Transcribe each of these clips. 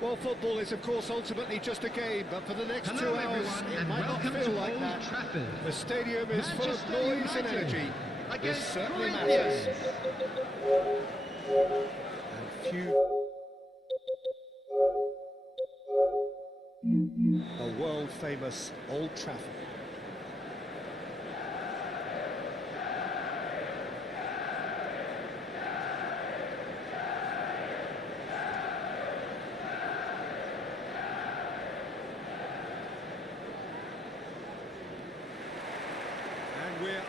Well, football is, of course, ultimately just a game, but for the next 2 hours, it might not feel like that. Trafford. The stadium is full of noise and energy. This certainly matters. And few... A world-famous Old Trafford.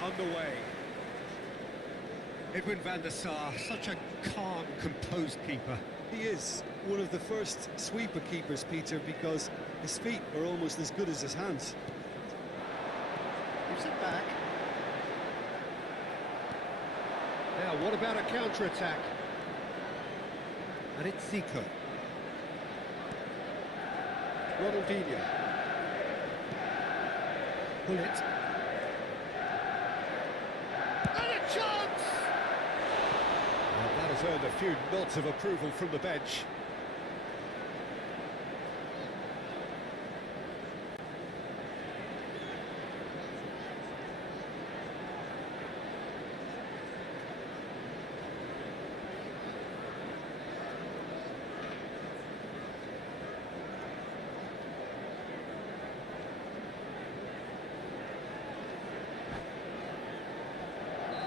underway. Edwin van der Sar, such a calm, composed keeper. He is one of the first sweeper keepers, Peter, because his feet are almost as good as his hands. Gives it back. Now, what about a counter-attack? And it's Zico. Ronaldinho. Pull it. And a chance! Well, that has earned a few nods of approval from the bench.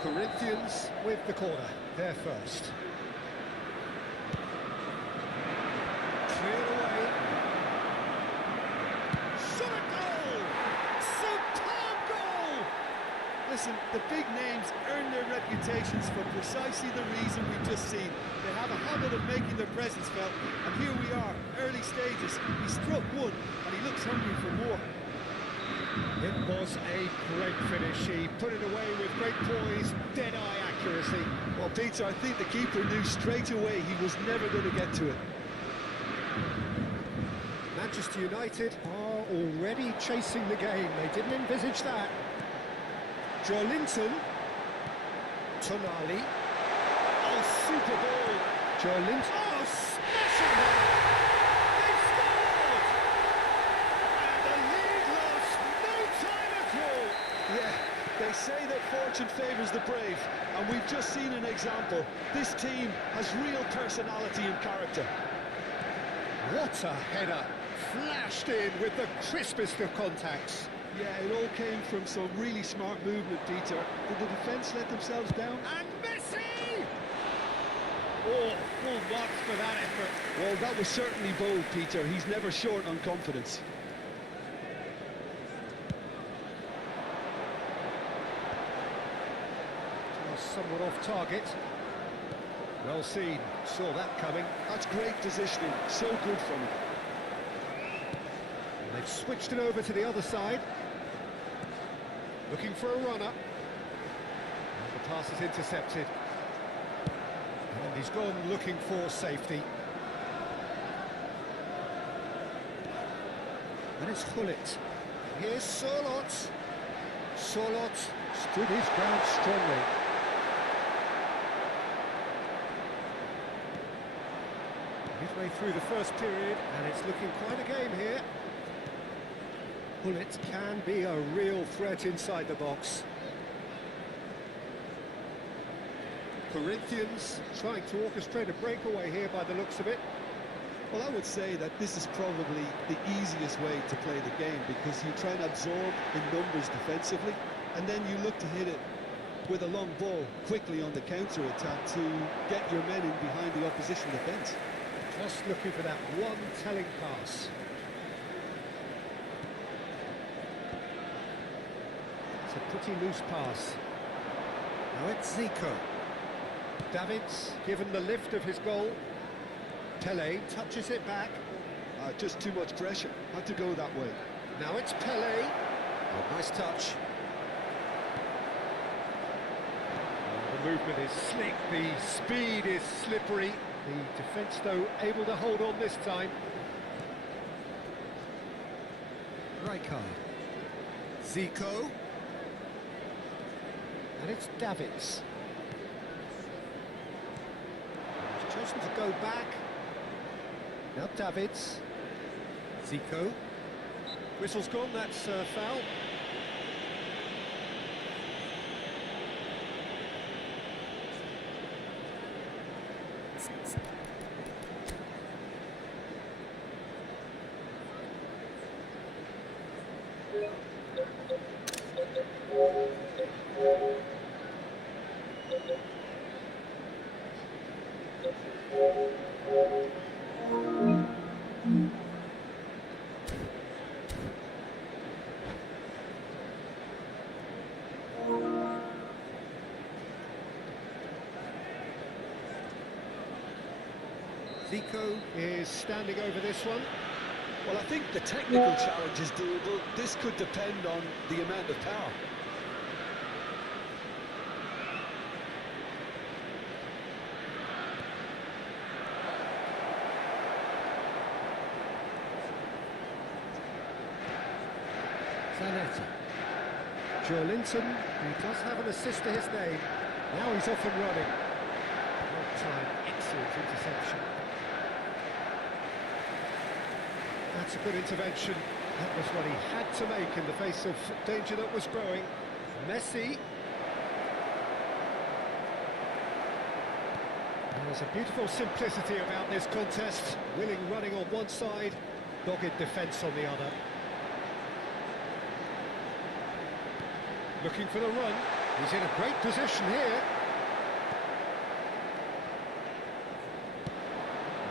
Corinthians with the corner, they're first. Cleared away. Shot a goal! Superb goal! Listen, the big names earn their reputations for precisely the reason we've just seen. They have a habit of making their presence felt, and here we are, early stages. He struck one, and he looks hungry for more. It was a great finish. He put it away with great poise, dead-eye accuracy. Well, Peter, I think the keeper knew straight away he was never going to get to it. Manchester United are already chasing the game. They didn't envisage that. Joelinton. Tonali. Oh, super ball. Joelinton. Oh, smashing ball. They've scored! And the lead lost no time at all. Yeah, they say that fortune favours the brave, and we've just seen an example. This team has real personality and character. What a header. Flashed in with the crispest of contacts. Yeah, it all came from some really smart movement, Peter. Did the defence let themselves down? And Messi! Oh, full marks for that effort. Well, that was certainly bold, Peter. He's never short on confidence. Was somewhat off target. Well seen. Saw that coming. That's great positioning. So good from him. And they've switched it over to the other side. Looking for a runner. And the pass is intercepted. And he's gone looking for safety. And it's Gullit. Here's Sorloth. Sorloth stood his ground strongly. Midway through the first period, and it's looking quite a game here. Gullit can be a real threat inside the box. Corinthians trying to orchestrate a breakaway here by the looks of it. Well, I would say that this is probably the easiest way to play the game, because you try and absorb in numbers defensively, and then you look to hit it with a long ball quickly on the counter-attack to get your men in behind the opposition defence. Just looking for that one telling pass. It's a pretty loose pass. Now it's Zico. Davids given the lift of his goal. Pele touches it back. Just too much pressure. Had to go that way. Now it's Pele. Oh, nice touch. Oh, the movement is slick, the speed is slippery. The defence, though, able to hold on this time. Rijkaard. Zico. And it's Davids. He's chosen to go back. Now Davids. Zico. Whistle's gone, that's foul. Zico is standing over this one. Well, I think the technical challenge is doable. This could depend on the amount of power. Zanetti. Joelinton, he does have an assist to his name. Now he's off and running. Well time, excellent interception. That's a good intervention. That was what he had to make in the face of danger that was growing. Messi. There's a beautiful simplicity about this contest. Willing running on one side, dogged defence on the other. Looking for the run. He's in a great position here.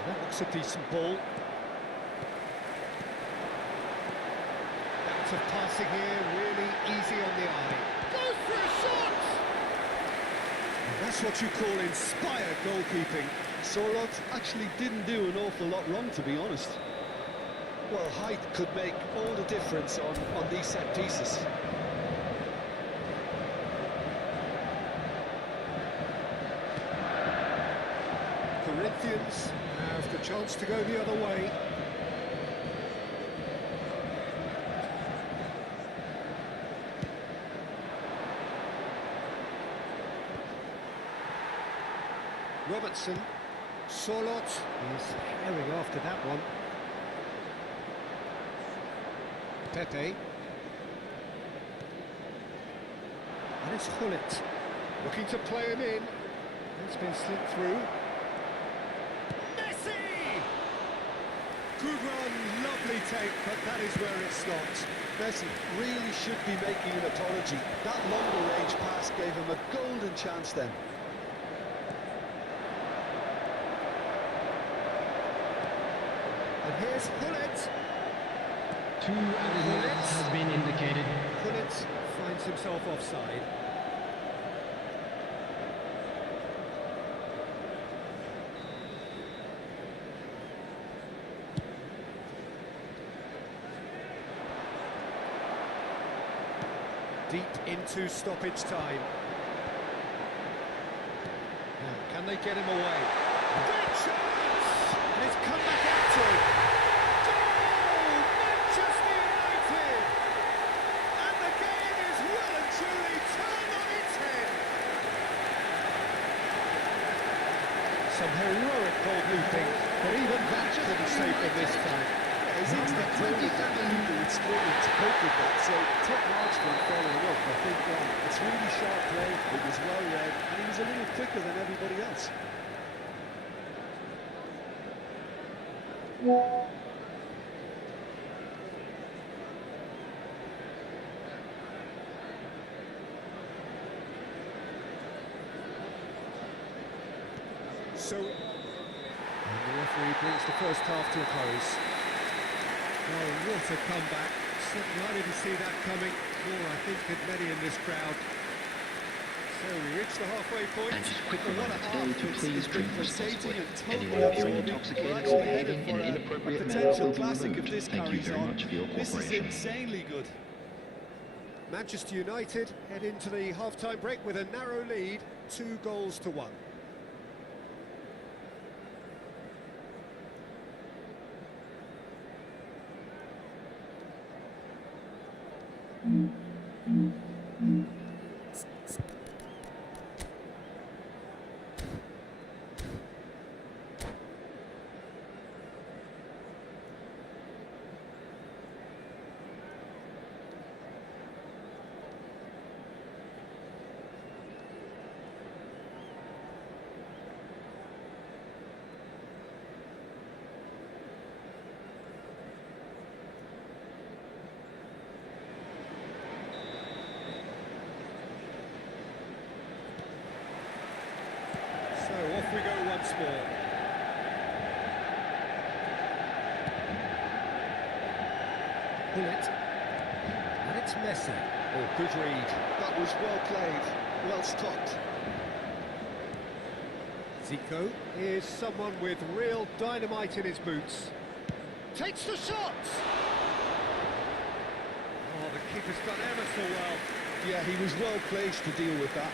That looks a decent ball. Of passing here, really easy on the eye. Goes for a shot! And that's what you call inspired goalkeeping. Sorloth actually didn't do an awful lot wrong, to be honest. Well, height could make all the difference on these set pieces. Corinthians have the chance to go the other way. Robertson, Sorloth is herring after that one. Pepe. And it's Hullet, looking to play him in. It's been slipped through. Messi! Good run, lovely take, but that is where it stopped. Messi really should be making an apology. That longer range pass gave him a golden chance then. And here's Hullet. 2 added minutes has been indicated. Hullet finds himself offside. Deep into stoppage time. Now, can they get him away? Great chance! And it's come back out to him. Goal! Manchester United! And the game is well and truly turned on its head. Some heroic goalkeeping, but even that couldn't save them this time. His expectation would struggle to cope with that, so top marks for him following up. I think it's really sharp play, it was well read, and he was a little quicker than everybody else. So, and the referee brings the first half to a close. Oh, what a comeback. I didn't see that coming, nor I think did many in this crowd. So we reach the halfway point. And just a quick But what a reminder today half. to please drink Frustrating responsibly. and totally Anyone absorbing. appearing intoxicated We're or actually behaving headed in an for inappropriate a manner potential will be classic if removed. this Thank you carries very on. much for your This is cooperation. insanely good. Manchester United head into the half-time break with a narrow lead, 2-1. So off we go once more. Hullet. And it's Messi. Oh, good read. That was well played, well stopped. Zico is someone with real dynamite in his boots. Takes the shot! Oh, the keeper's done ever so well. Yeah, he was well placed to deal with that.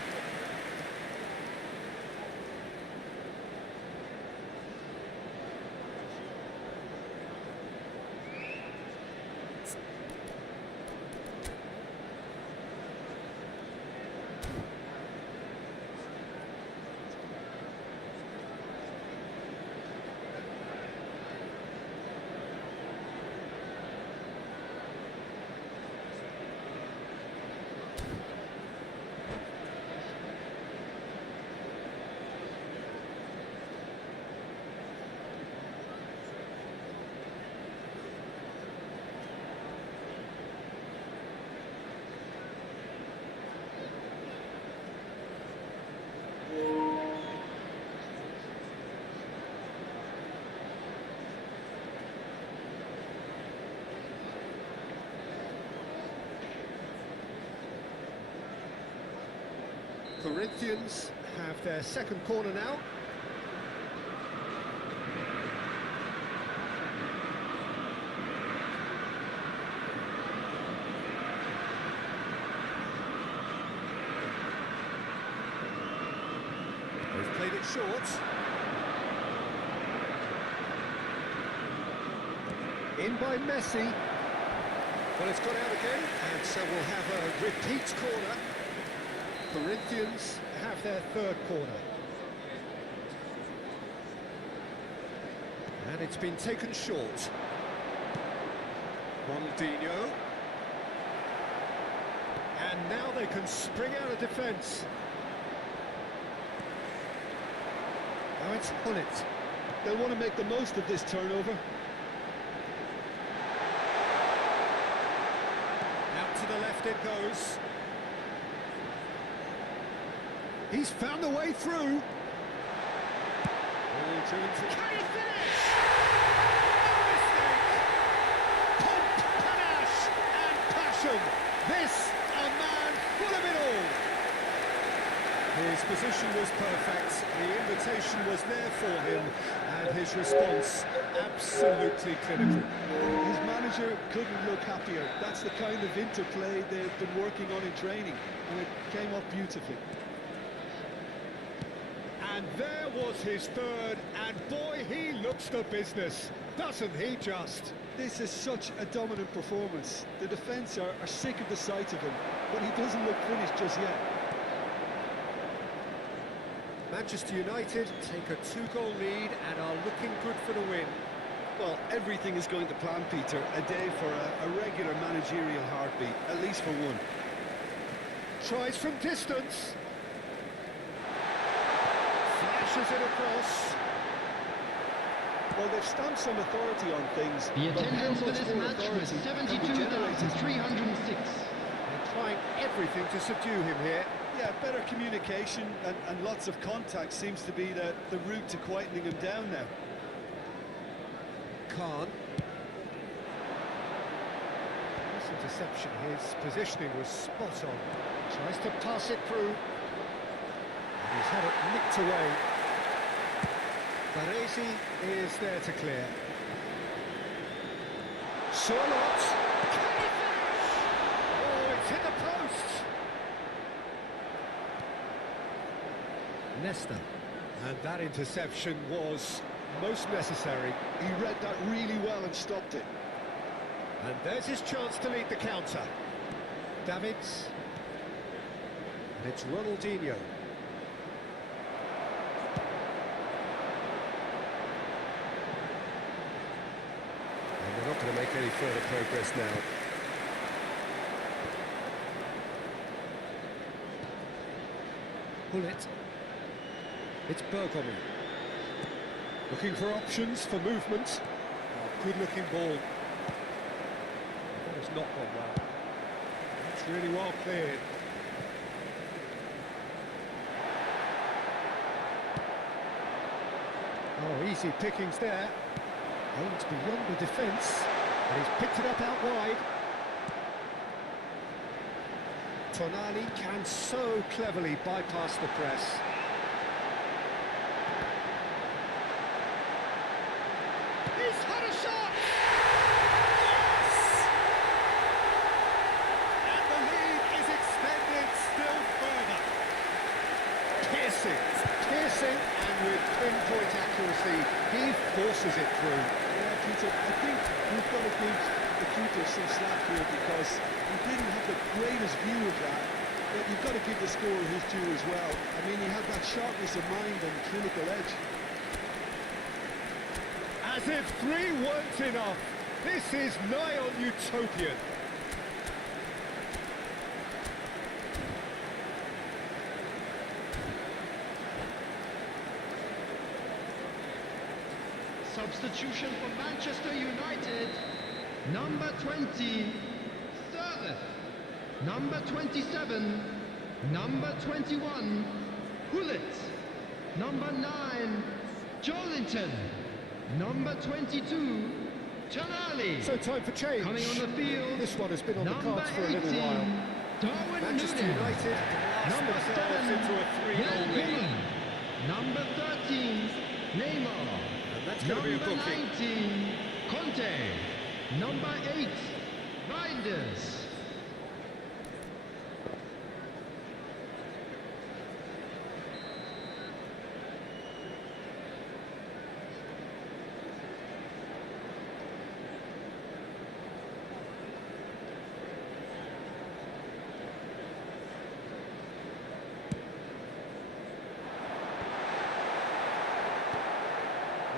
Corinthians have their second corner now. They've played it short. In by Messi. Well, it's gone out again, and so we'll have a repeat corner. Corinthians have their third corner. And it's been taken short. Ronaldinho. And now they can spring out of defence. Now it's Hullet. They'll want to make the most of this turnover. Out to the left it goes. He's found the way through. Can he finish? No mistake. Pomp, panache, and passion. This, a man full of it all. His position was perfect. The invitation was there for him, and his response absolutely clinical. His manager couldn't look happier. That's the kind of interplay they've been working on in training, and it came off beautifully. And there was his third, and boy, he looks the business, doesn't he just? This is such a dominant performance. The defence are sick of the sight of him, but he doesn't look finished just yet. Manchester United take a 2-goal lead and are looking good for the win. Well, everything is going to plan, Peter. A day for a regular managerial heartbeat, at least for one. Tries from distance. Flashes it across. Well, they've stamped some authority on things. The but attendance how for much this more match was authority can be generated? 72,306. They're trying everything to subdue him here. Yeah, better communication and lots of contact seems to be the route to quietening him down now. Khan. This interception, his positioning was spot on. Tries to pass it through. And he's had it nicked away. Baresi is there to clear. Charlotte. Can he finish? Oh, it's hit the post. Nesta. And that interception was most necessary. He read that really well and stopped it. And there's his chance to lead the counter. Davids. And it's Ronaldinho. And they're not going to make any further progress now. Hullet. It's Bergomi. Looking for options for movement. Oh, good-looking ball. That has not gone well. That's really well cleared. Oh, easy pickings there. Aims beyond the defence, and he's picked it up out wide. Tonali can so cleverly bypass the press. Pressing and with pinpoint accuracy, he forces it through. Yeah, Peter, I think we've got to give the keeper some slack here because he didn't have the greatest view of that. But you've got to give the scorer his due as well. I mean, he had that sharpness of mind and clinical edge. As if 3 weren't enough, this is nigh on utopian. Substitution for Manchester United. Number 20, Serveth. Number 27, number 21, Hullet. Number 9, Jolinton. Number 22, Tonali. So time for change. Coming on the field, This one has been on the number cards for a 18, little while. Darwin Manchester Núñez. United blast Number themselves 7, into a 3-goal lead. Bellingham. Number 13, Neymar. And that's going to be a Number booking. 19, Conte. Number 8, Reinders.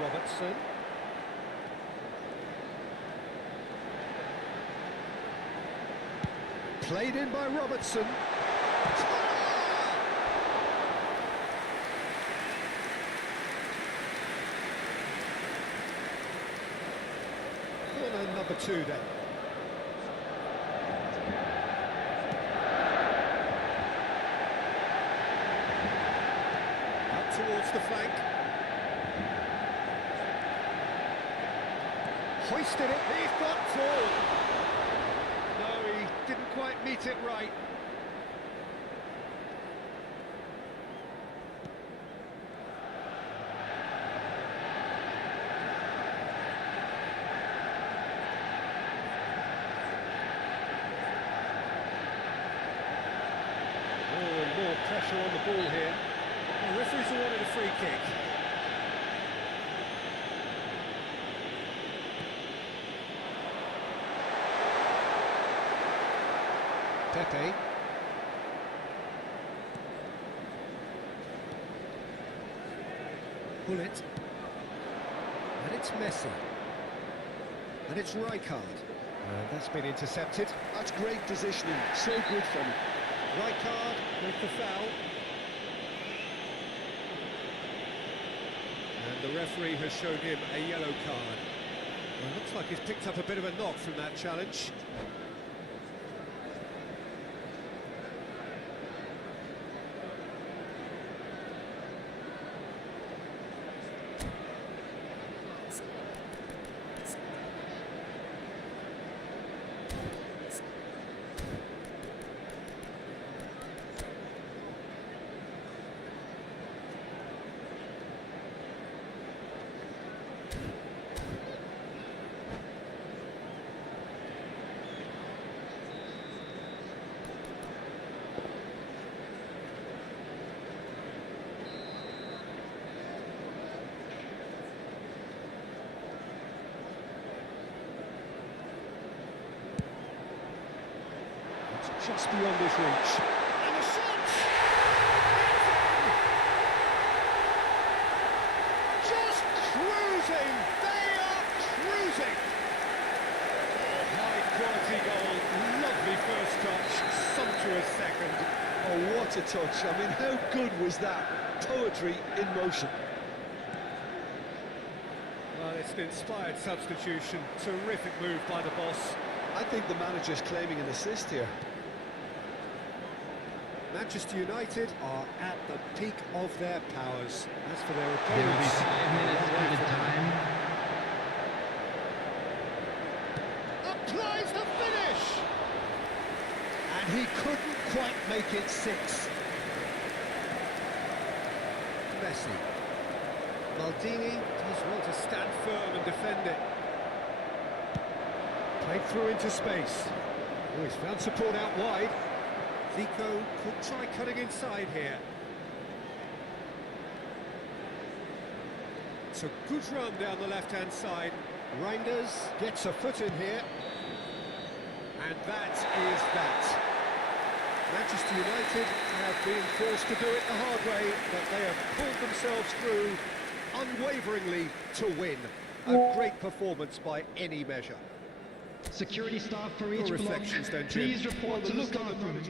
Robertson. Played in by Robertson. Corner number 2 then. Up towards the flank. Hoisted it, he's got forward. No, he didn't quite meet it right. Oh, and more pressure on the ball here. The referee's awarded a free kick. Pepe. Bullet. And it's Messi. And it's Rijkaard. That's been intercepted. That's great positioning, so good from him. Rijkaard with the foul. And the referee has shown him a yellow card. Well, looks like he's picked up a bit of a knock from that challenge. Just beyond his reach. And a shot! Just cruising! They are cruising! Oh, high quality goal. Lovely first touch. Sumptuous second. Oh, what a touch. I mean, how good was that? Poetry in motion. Well, it's an inspired substitution. Terrific move by the boss. I think the manager's claiming an assist here. Manchester United are at the peak of their powers. As for their There will be opponents, 5 minutes added time. applies the finish! And he couldn't quite make it 6. Messi. Maldini does well to stand firm and defend it. Played through into space. Oh, he's found support out wide. Zico could try cutting inside here. It's a good run down the left-hand side. Reinders gets a foot in here. And that is that. Manchester United have been forced to do it the hard way, but they have pulled themselves through unwaveringly to win. A great performance by any measure. Security staff for Your each block, reflections then, Jim. please report to the staff room.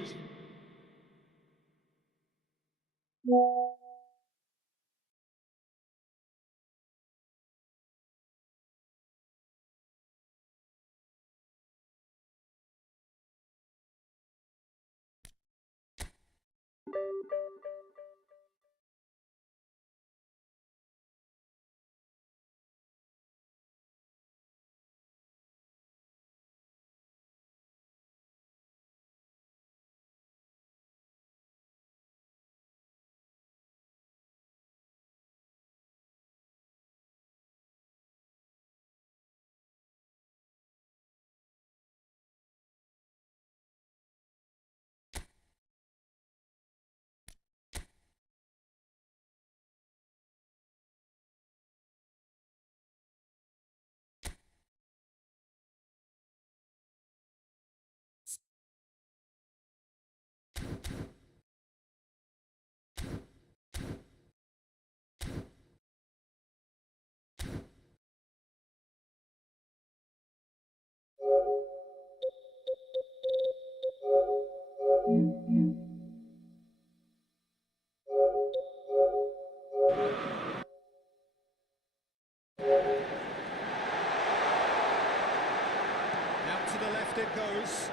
Out to the left it goes.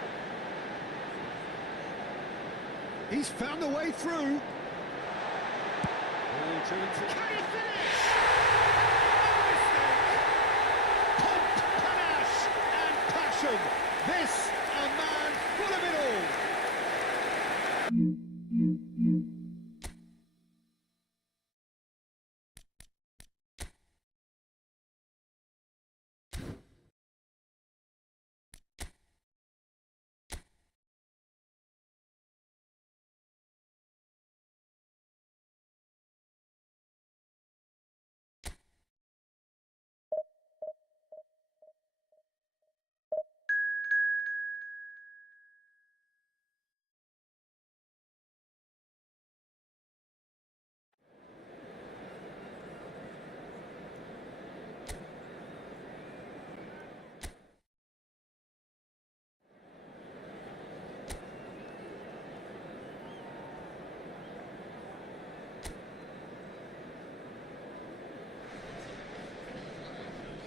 He's found a way through. Can he finish? No mistake. Pomp, panache and passion. This, a man full of it all.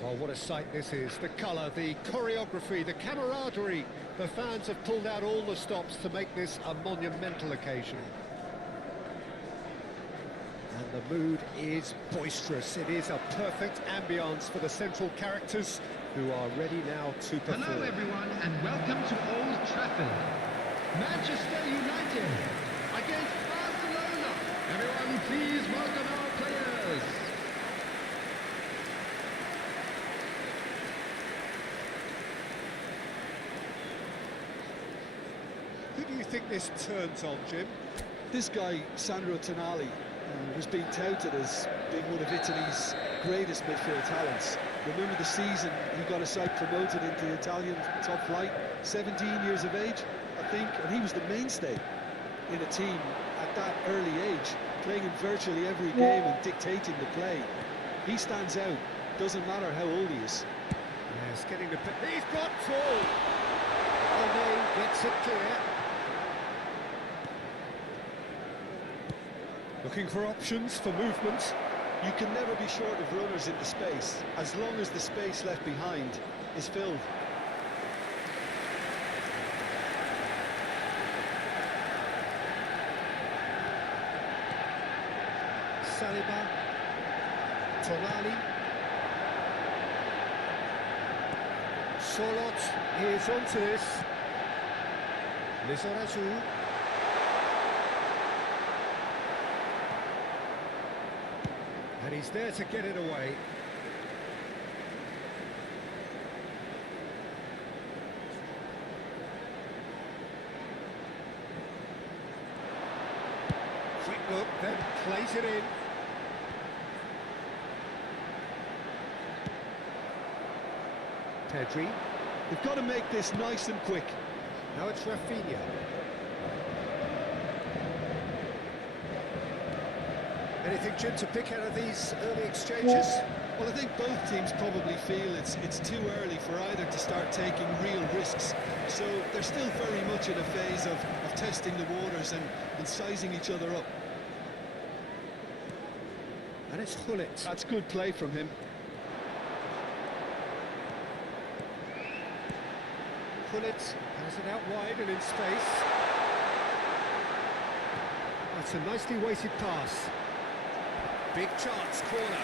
Oh, what a sight this is. The colour, the choreography, the camaraderie. The fans have pulled out all the stops to make this a monumental occasion. And the mood is boisterous. It is a perfect ambience for the central characters who are ready now to perform. Hello everyone and welcome to Old Trafford. Manchester United against Barcelona. Everyone please welcome our players. Who do you think this turns on, Jim? This guy, Sandro Tonali, was being touted as being one of Italy's greatest midfield talents. Remember the season he got a side promoted into the Italian top flight, 17 years of age, I think, and he was the mainstay in a team at that early age, playing in virtually every game and dictating the play. He stands out, doesn't matter how old he is. Yes, getting the... He's got through! Olney gets it clear. Looking for options for movement. You can never be short of runners into space, as long as the space left behind is filled. Saliba, Tonali, Solot is onto this. Lizarazu. And he's there to get it away. Quick look, then plays it in. Pedri. They've got to make this nice and quick. Now it's Rafinha. Anything, Jim, to pick out of these early exchanges? Well, I think both teams probably feel it's too early for either to start taking real risks. So they're still very much in a phase of testing the waters and sizing each other up. And it's Gullit. That's good play from him. Gullit has it out wide and in space. That's a nicely weighted pass. Big chance, corner.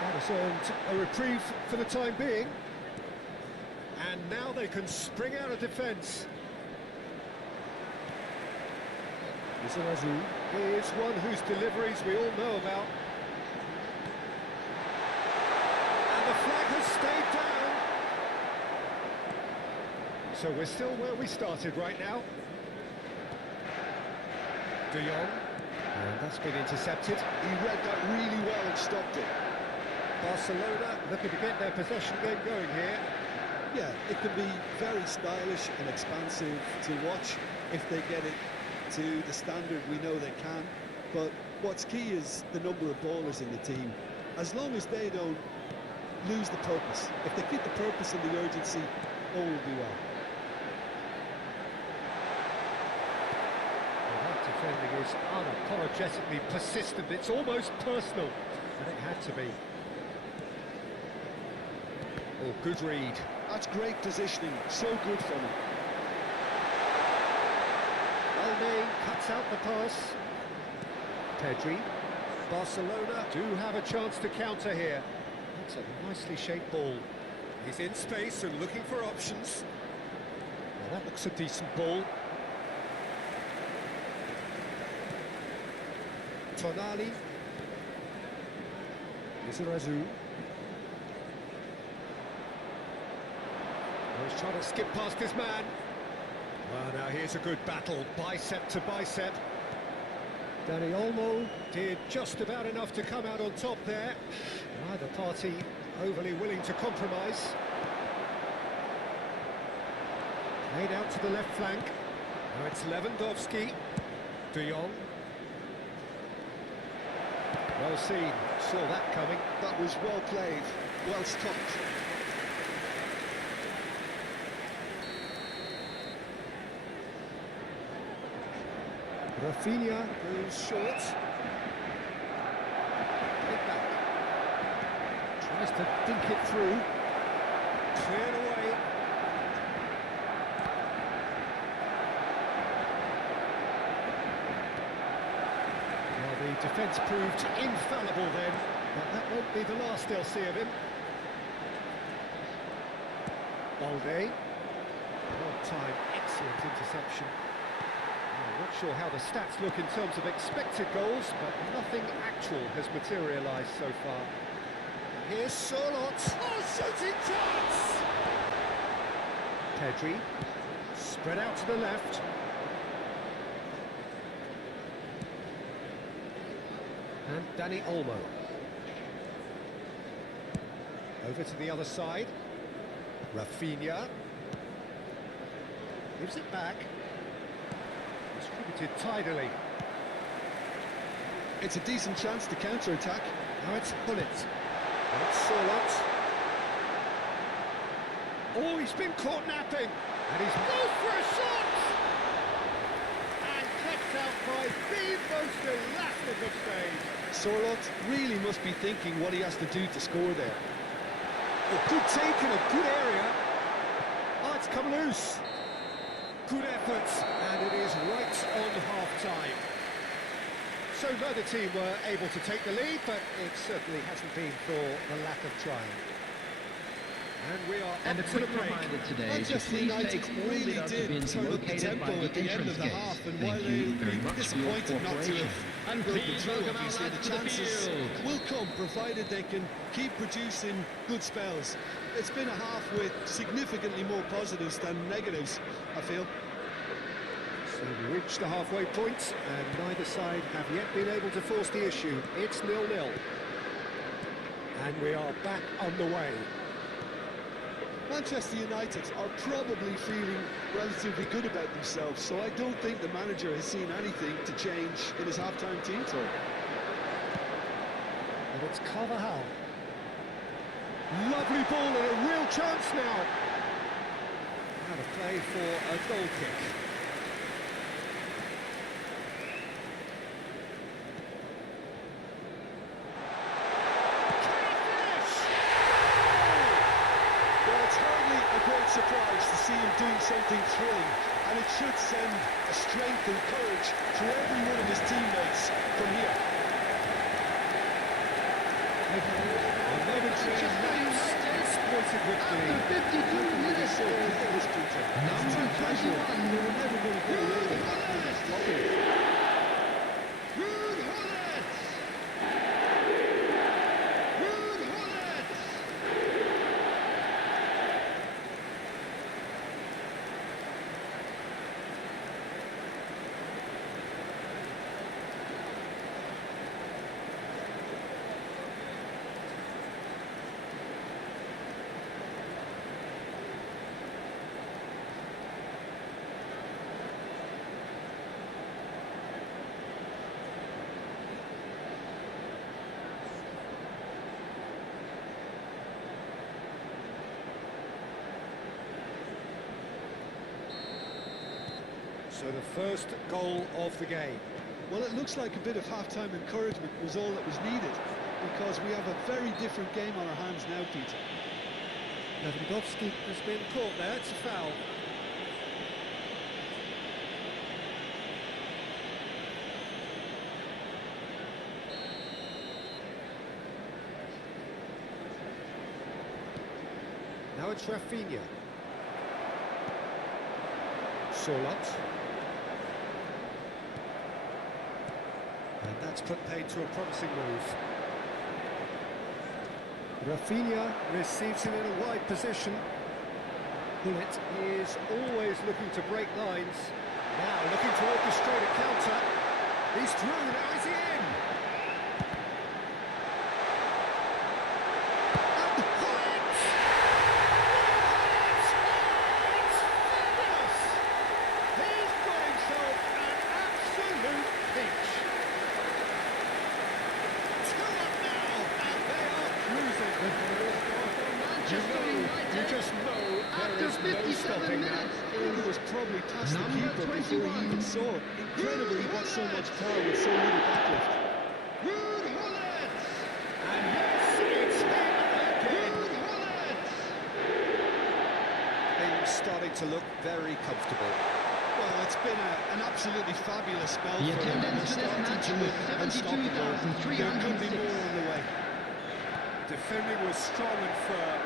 That has earned a reprieve for the time being. And now they can spring out of defence. Here's one whose deliveries we all know about. And the flag has stayed down. So we're still where we started right now. De Jong. And that's been intercepted. He read that really well and stopped it. Barcelona looking to get their possession game going here. Yeah, it can be very stylish and expansive to watch if they get it to the standard we know they can. But what's key is the number of ballers in the team. As long as they don't lose the purpose, if they keep the purpose and the urgency, all will be well. Well, that defending is unapologetically persistent. It's almost personal, and it had to be. Oh, good read. That's great positioning, so good from him. Alde cuts out the pass. Pedri. Barcelona do have a chance to counter here. That's a nicely shaped ball. He's in space and looking for options. Well, that looks a decent ball. Tonali. Lizarazu. He's trying to skip past his man. Well, now here's a good battle, bicep to bicep. Dani Olmo did just about enough to come out on top there. Neither party overly willing to compromise. Played out to the left flank. Now it's Lewandowski. De Jong. Well seen, saw that coming. That was well played, well stopped. Rafinha goes short. Take back. Tries to dink it through. Cleared away. Well, the defence proved infallible then, but that won't be the last they'll see of him. Balde. Well timed, excellent interception. I'm not sure how the stats look in terms of expected goals, but nothing actual has materialised so far. Here's Sorlot. Oh, shooting chance! Pedri. Spread out to the left. And Dani Olmo. Over to the other side. Rafinha. Gives it back. Distributed tidily. It's a decent chance to counter-attack. Now it's Gullit. Now it's Sorlot. Oh, he's been caught napping. And he's goes for a shot! And kept out by the most elastic of stage. Sorlot really must be thinking what he has to do to score there. Oh, good take in a good area. Oh, it's come loose. Good effort, and it is right on half-time. So neither team were able to take the lead, but it certainly hasn't been for the lack of trying. And we are And a up to the quick break. reminder today to Manchester please United take all really without did bins turn up the located tempo by at the the end entrance of the gates. half, and Thank while you they'll very be much for your disappointed not to cooperation. have And broken please through, welcome our obviously lads the to the chances field. will come, provided they can keep producing good spells. It's been a half with significantly more positives than negatives, I feel. So we reached the halfway point, and neither side have yet been able to force the issue. It's 0-0. And we are back on the way. Manchester United are probably feeling relatively good about themselves, so I don't think the manager has seen anything to change in his half-time team talk. And it's Carvajal. Lovely ball and a real chance now. Now to play for a goal kick. Well, it's hardly a great surprise to see him doing something thrilling, and it should send a strength and courage to every one of his teammates from here. A momentary lapse, exploited with After the 52 minutes, So careless, Peter. number It's too casual. 21. They were never going to get away with that. Properly. Ruud Gullit! Ruud Gullit! So the first goal of the game. Well, it looks like a bit of half-time encouragement was all that was needed, because we have a very different game on our hands now, Peter. Lewandowski has been caught there, it's a foul. Now it's Rafinha. Sorloth. And that's put paid to a promising move. Rafinha receives him in a wide position. Gullit is always looking to break lines. Now looking to orchestrate a counter. He's through, now is he in? And Gullit! It's fabulous! He's got himself an absolute pinch. 2 up now, and they are cruising. Manchester United. You just know there After is no 57 stopping that. minutes It was probably past the Number keeper before he 21. even saw it. Incredible he got so much power with so little backlift. Ruud Gullit! And yes, it's him again. Ruud Gullit! Things starting to look very comfortable. Well, it's been an absolutely fabulous spell The for him. attendance They're for this starting match to was look unstoppable. There could be 72,306. more on the way. Defending was strong and firm.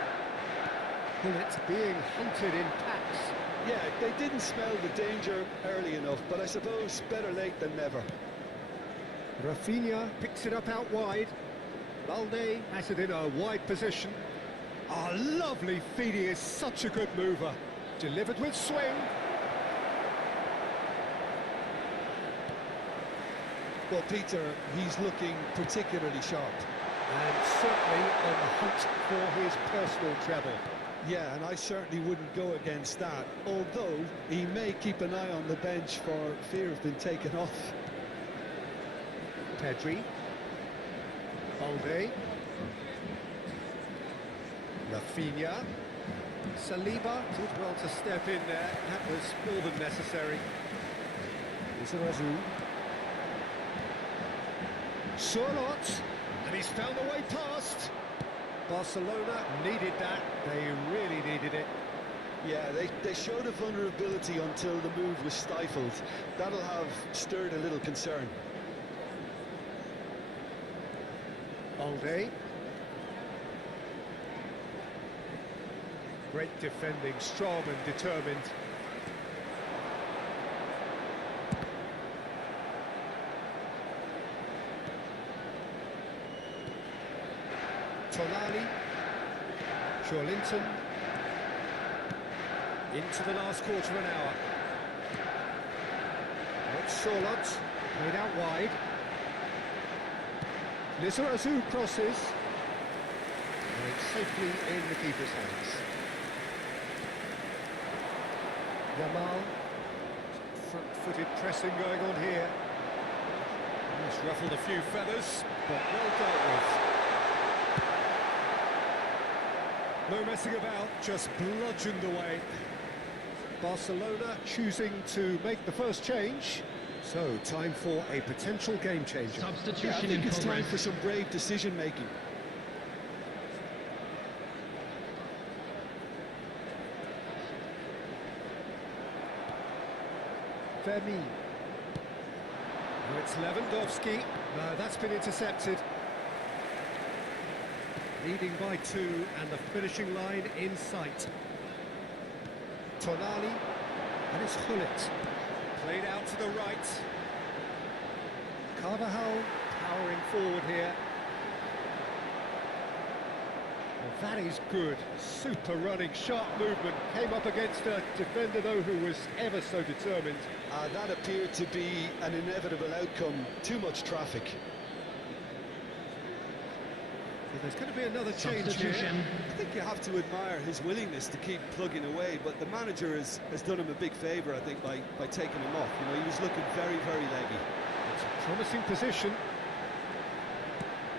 Gullit being hunted in packs. Yeah, they didn't smell the danger early enough, but I suppose better late than never. Rafinha picks it up out wide. Balde has it in a wide position. Ah, lovely feed, he is such a good mover. Delivered with swing. Well, Peter, he's looking particularly sharp. And certainly on the hunt for his personal treble. Yeah, and I certainly wouldn't go against that, although he may keep an eye on the bench for fear of being taken off. Pedri. Balde. Rafinha. Saliba did well to step in there. That was more than necessary. Izarazu. Sorloth. And he's found a way past. Barcelona needed that. They really needed it. Yeah, they showed a vulnerability until the move was stifled. That'll have stirred a little concern. Balde. Great defending, strong and determined. Tonali, Linton, into the last quarter of an hour. It's Charlotte, played out wide. Lizarazu crosses. And it's safely in the keeper's hands. Yamal, front-footed pressing going on here. It's ruffled a few feathers, but well dealt with. No messing about, just bludgeoned away. Barcelona choosing to make the first change. So, time for a potential game changer. Substitution I think in it's time progress. for some brave decision-making. Vermi. Now it's Lewandowski. That's been intercepted. Leading by 2 and the finishing line in sight. Tonali, and it's Hullet. Played out to the right. Carvajal powering forward here. Well, that is good. Super running, sharp movement. Came up against a defender, though, who was ever so determined. That appeared to be an inevitable outcome. Too much traffic. So there's going to be another change here. Substitution. I think you have to admire his willingness to keep plugging away, but the manager has done him a big favour, I think, by taking him off. You know, he was looking very, very leggy. It's a promising position.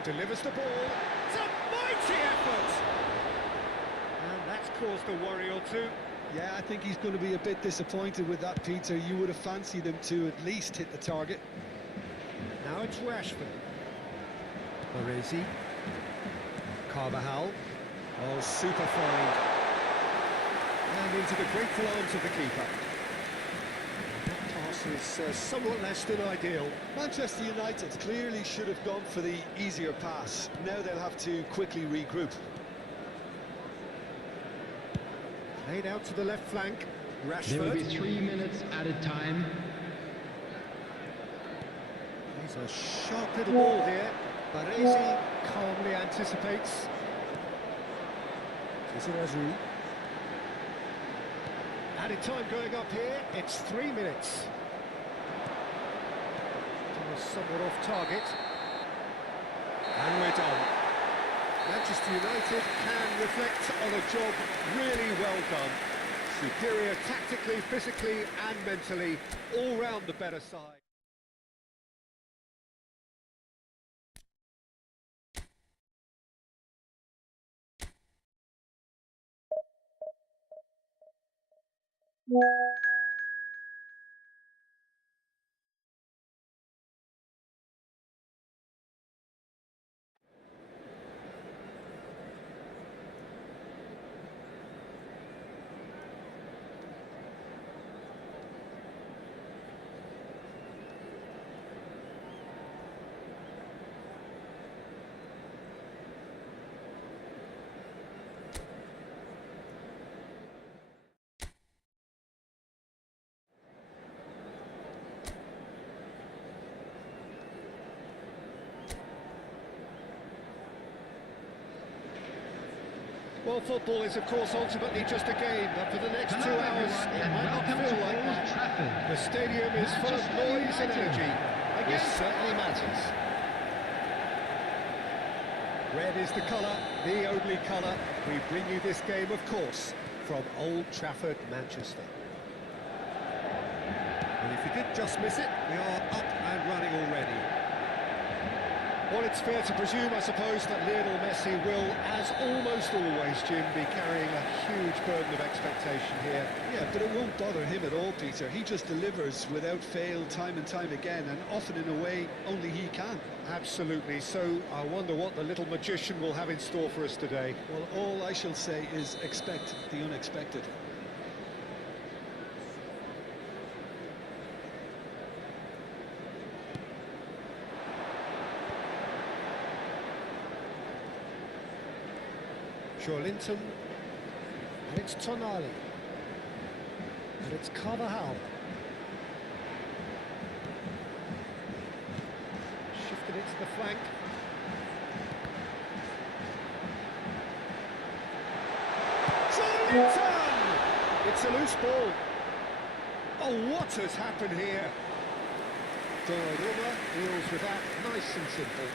Delivers the ball. It's a mighty effort! And that's caused a worry or two. Yeah, I think he's going to be a bit disappointed with that, Peter. You would have fancied him to at least hit the target. Now it's Rashford. Baresi. Carvajal. Oh, super find. And into the grateful arms of the keeper. That pass is somewhat less than ideal. Manchester United clearly should have gone for the easier pass. Now they'll have to quickly regroup. Played out to the left flank. There will be Rashford. 3 minutes added time. He's a sharp little ball here. Baresi calmly anticipates. Lizarazu. Added time going up here. It's 3 minutes. Somewhat off target. And we're done. Manchester United can reflect on a job really well done. Superior tactically, physically and mentally, all round the better side. Well, football is, of course, ultimately just a game, but for the next 2 Hello, hours, everyone, it and might not welcome feel to like Old that. Trafford. The stadium is full of Manchester noise and United energy. This against certainly matters. Red is the colour, the only colour. We bring you this game, of course, from Old Trafford, Manchester. And if you did just miss it, we are up and running already. Well, it's fair to presume, I suppose, that Lionel Messi will, as almost always, Jim, be carrying a huge burden of expectation here. Yeah, but it won't bother him at all, Peter. He just delivers without fail time and time again, and often in a way only he can. Absolutely. So I wonder what the little magician will have in store for us today. Well, all I shall say is expect the unexpected. Linton, and It's Tonali. And it's Carvajal. Shifted it to the flank. It's a loose ball. Oh, what has happened here? Donnarumma deals with that, nice and simple.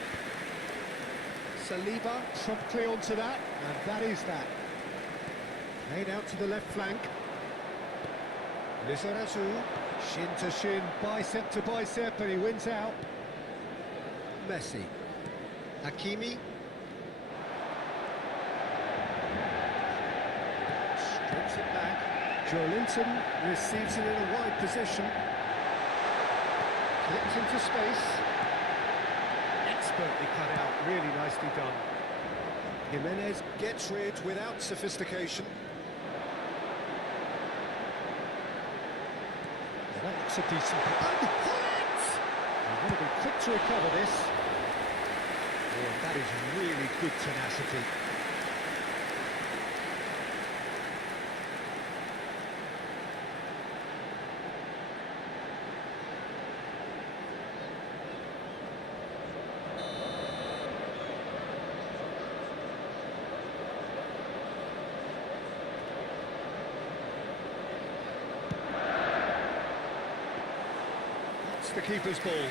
Saliba promptly onto that, and that is that. Played out to the left flank. Lizarazu, shin to shin, bicep to bicep, and he wins out. Messi. Hakimi. Strips it back. Joelinton receives it in a wide position. Clips into space. Expertly cut out, really nicely done. Jimenez gets rid without sophistication. That looks a decent... And hit! I want to be quick to recover this. Oh, that is really good tenacity. The keeper's ball.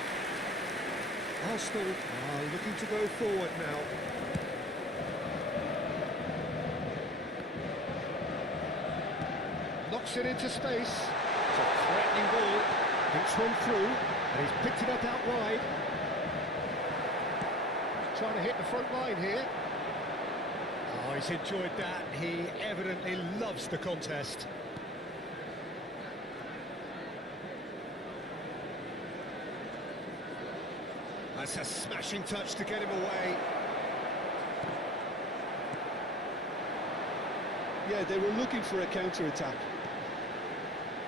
Arsenal are looking to go forward now. Knocks it into space. It's a threatening ball. Thinks one through, and he's picked it up out wide. He's trying to hit the front line here. Oh, he's enjoyed that. He evidently loves the contest. That's a smashing touch to get him away. Yeah, they were looking for a counter-attack.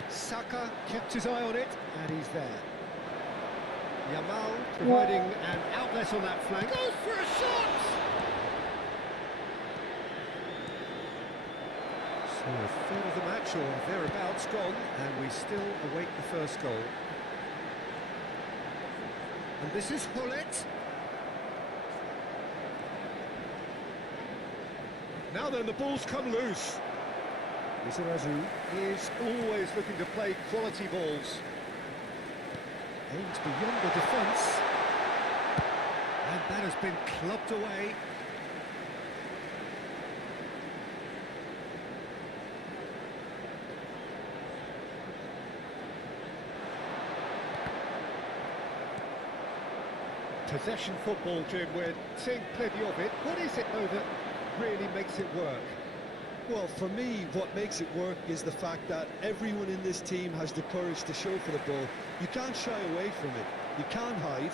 Saka kept his eye on it, and he's there. Yamal providing an outlet on that flank. Goes for a shot! So a third of the match, or thereabouts, gone, and we still await the first goal. And this is Hullet. Now then, the ball's come loose. Lizarazu is always looking to play quality balls. Aims beyond the defence. And that has been clubbed away. Possession football, Jim, we're seeing plenty of it. What is it, though, that really makes it work? Well, for me, what makes it work is the fact that everyone in this team has the courage to show for the ball. You can't shy away from it. You can't hide.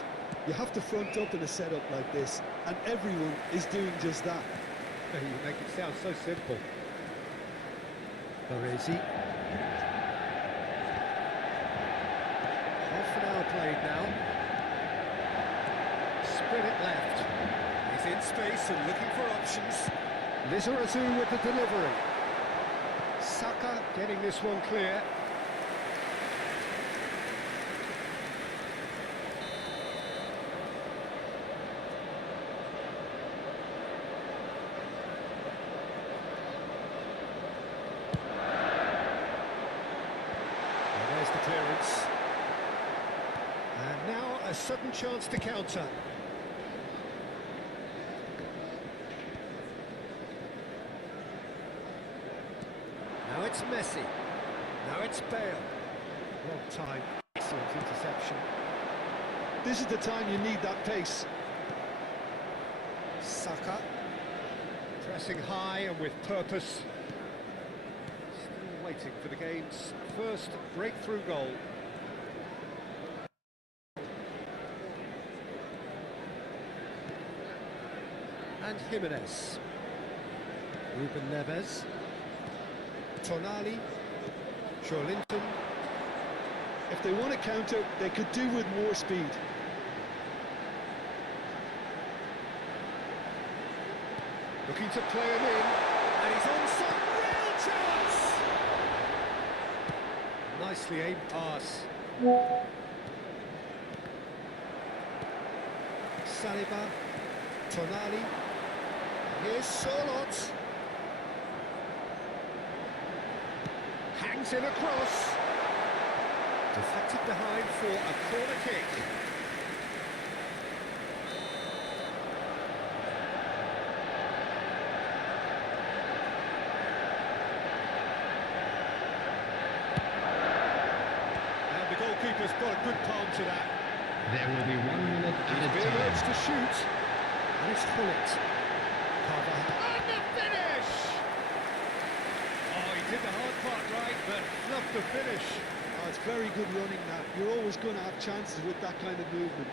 You have to front up in a setup like this, and everyone is doing just that. You make it sound so simple. Baresi. Half an hour played now. Spread it left. He's in space and looking for options. Lizarazu with the delivery. Saka getting this one clear. And there's the clearance. And now a sudden chance to counter. Now it's Messi. Now it's Bale. Wrong time. Excellent interception. This is the time you need that pace. Saka. Pressing high and with purpose. Still waiting for the game's first breakthrough goal. And Jimenez. Ruben Neves. Tonali, Joelinton. If they want to counter, they could do with more speed. Looking to play him in, and he's on some real chance! Nicely aimed pass. Saliba, Tonali. Here's Sorlot. Hangs in across. Deflected behind for a corner kick. And the goalkeeper's got a good palm to that. There will be 1 minute added Being urged time. to shoot. And it's Hullet. Carvajal. And the finish! Oh, he did the hard part right, but fluffed the finish. Oh, it's very good running that. You're always going to have chances with that kind of movement.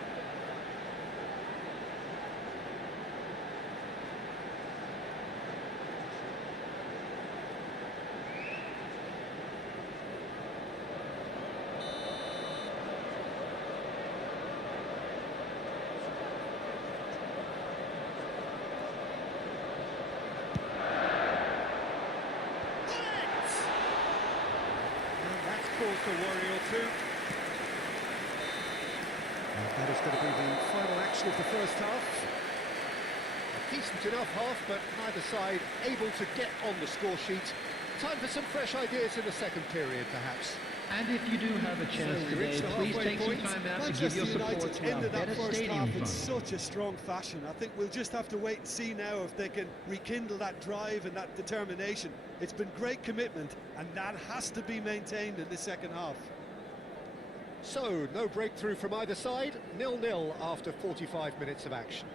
And that's caused a worry or two. And that is going to be the final action of the first half. A decent enough half, but neither side able to get on the score sheet. Time for some fresh ideas in the second period, perhaps. And if you do have a chance we today, reached the please halfway take some point. time out to give Manchester your support United to our ended that better first stadium half in fund. such a strong fashion. I think we'll just have to wait and see now if they can rekindle that drive and that determination. It's been great commitment, and that has to be maintained in the second half. So, no breakthrough from either side, 0-0 after 45 minutes of action.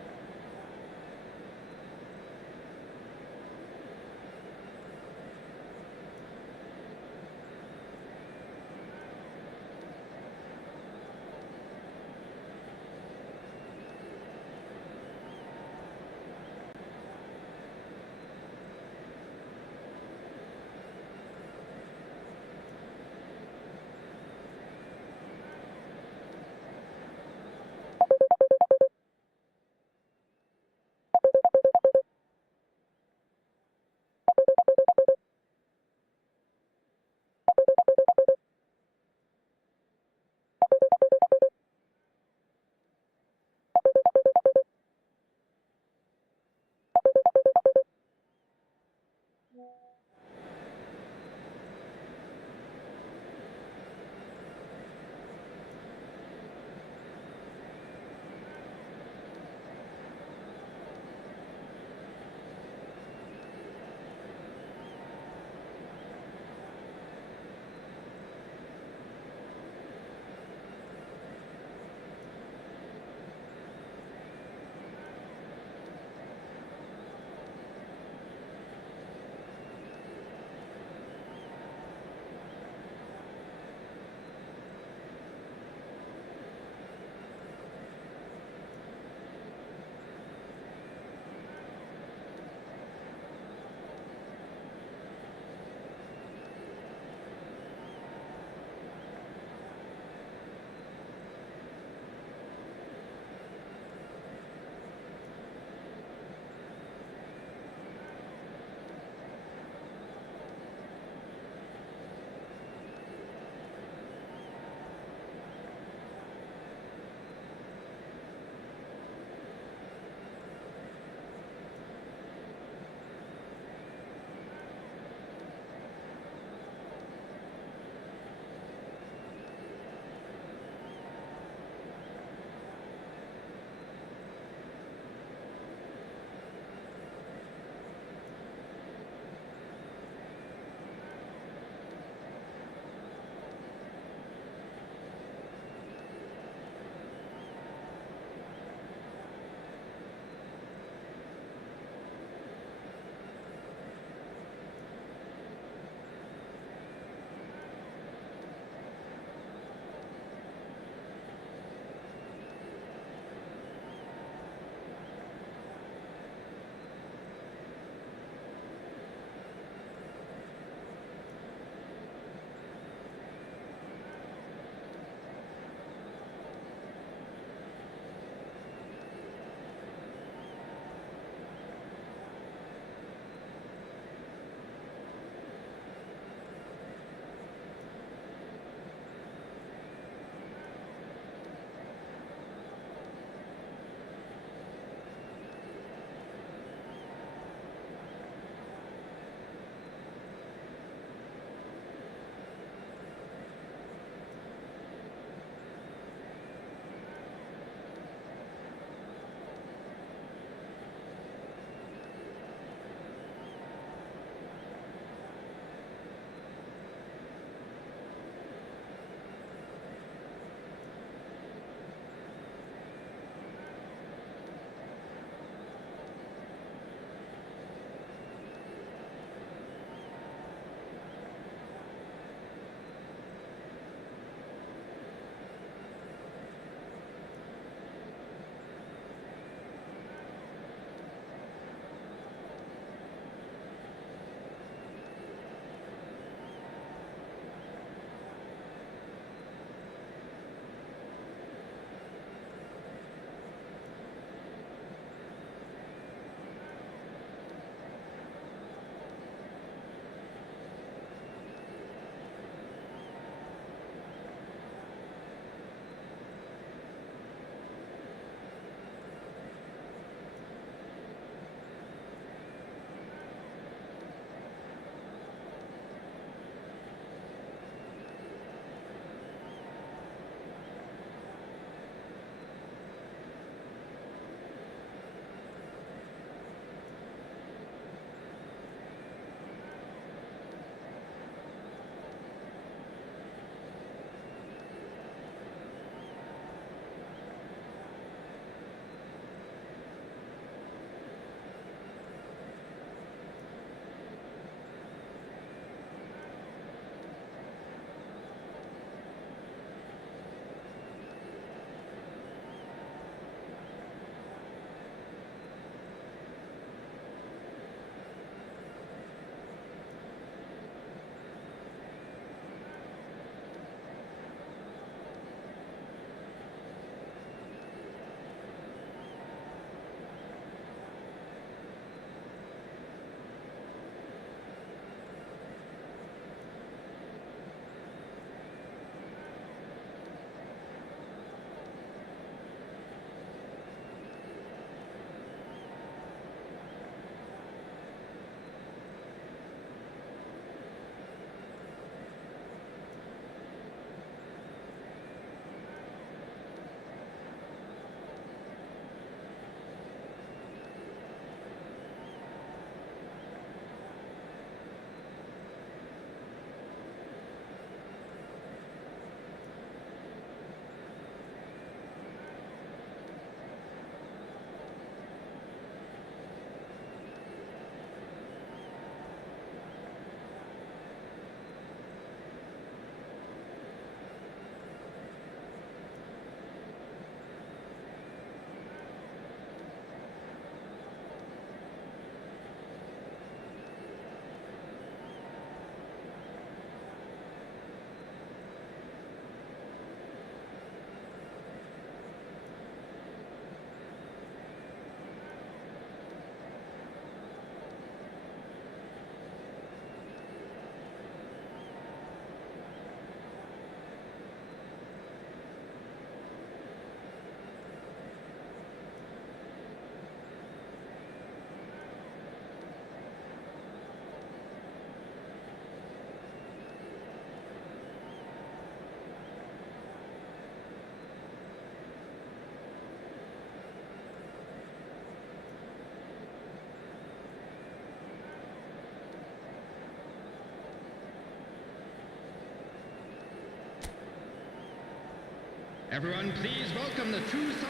Everyone, please welcome the two sides.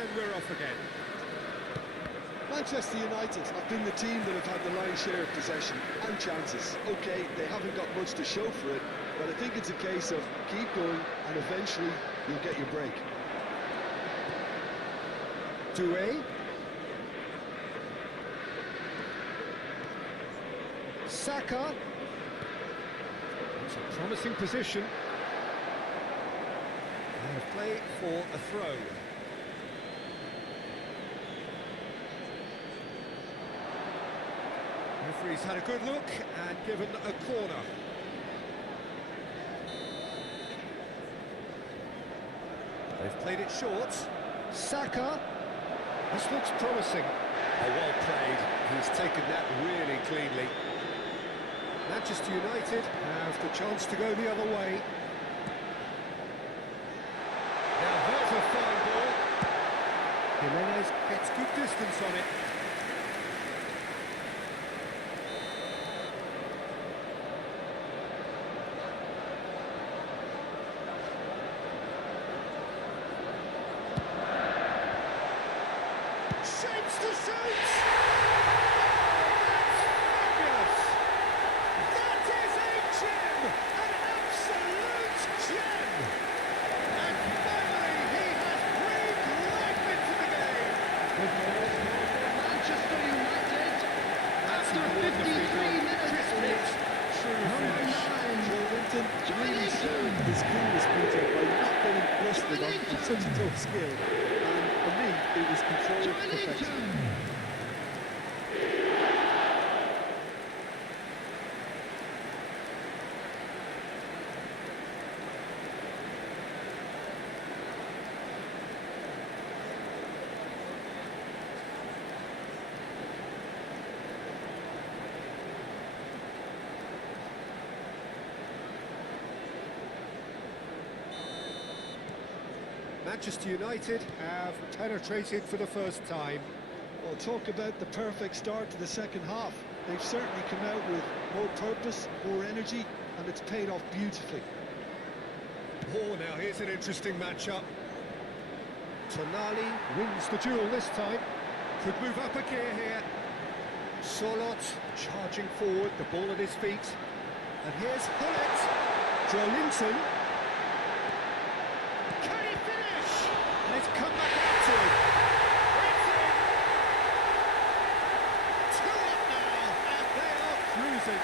And we're off again. Manchester United have been the team that have had the lion's share of possession and chances. Okay, they haven't got much to show for it, but I think it's a case of keep going and eventually you'll get your break. Doué. Saka. It's a promising position. And a play for a throw. Referee's had a good look and given a corner. They've played it short. Saka. This looks promising. Oh, well played. He's taken that really cleanly. Manchester United have the chance to go the other way. Now there's a fine ball. Jimenez gets good distance on it. Shapes to shoot! Fabulous! That is a gem! An absolute gem! And finally he has breathed life into the game! Manchester United, after wonderfully 53 done. minutes, True number finish. 9, Joelinton really showed his coolness, Peter, by not getting flustered on such a tough skill. And for me, it was controlled perfection. Manchester United have penetrated for the first time. Well, talk about the perfect start to the second half. They've certainly come out with more purpose, more energy, and it's paid off beautifully. Oh, now here's an interesting matchup. Tonali wins the duel this time. Could move up a gear here. Solot charging forward, the ball at his feet. And here's Hullet. Joelinton. Can he finish? And it's come back out to him. It's in. 2 up now, and they are cruising.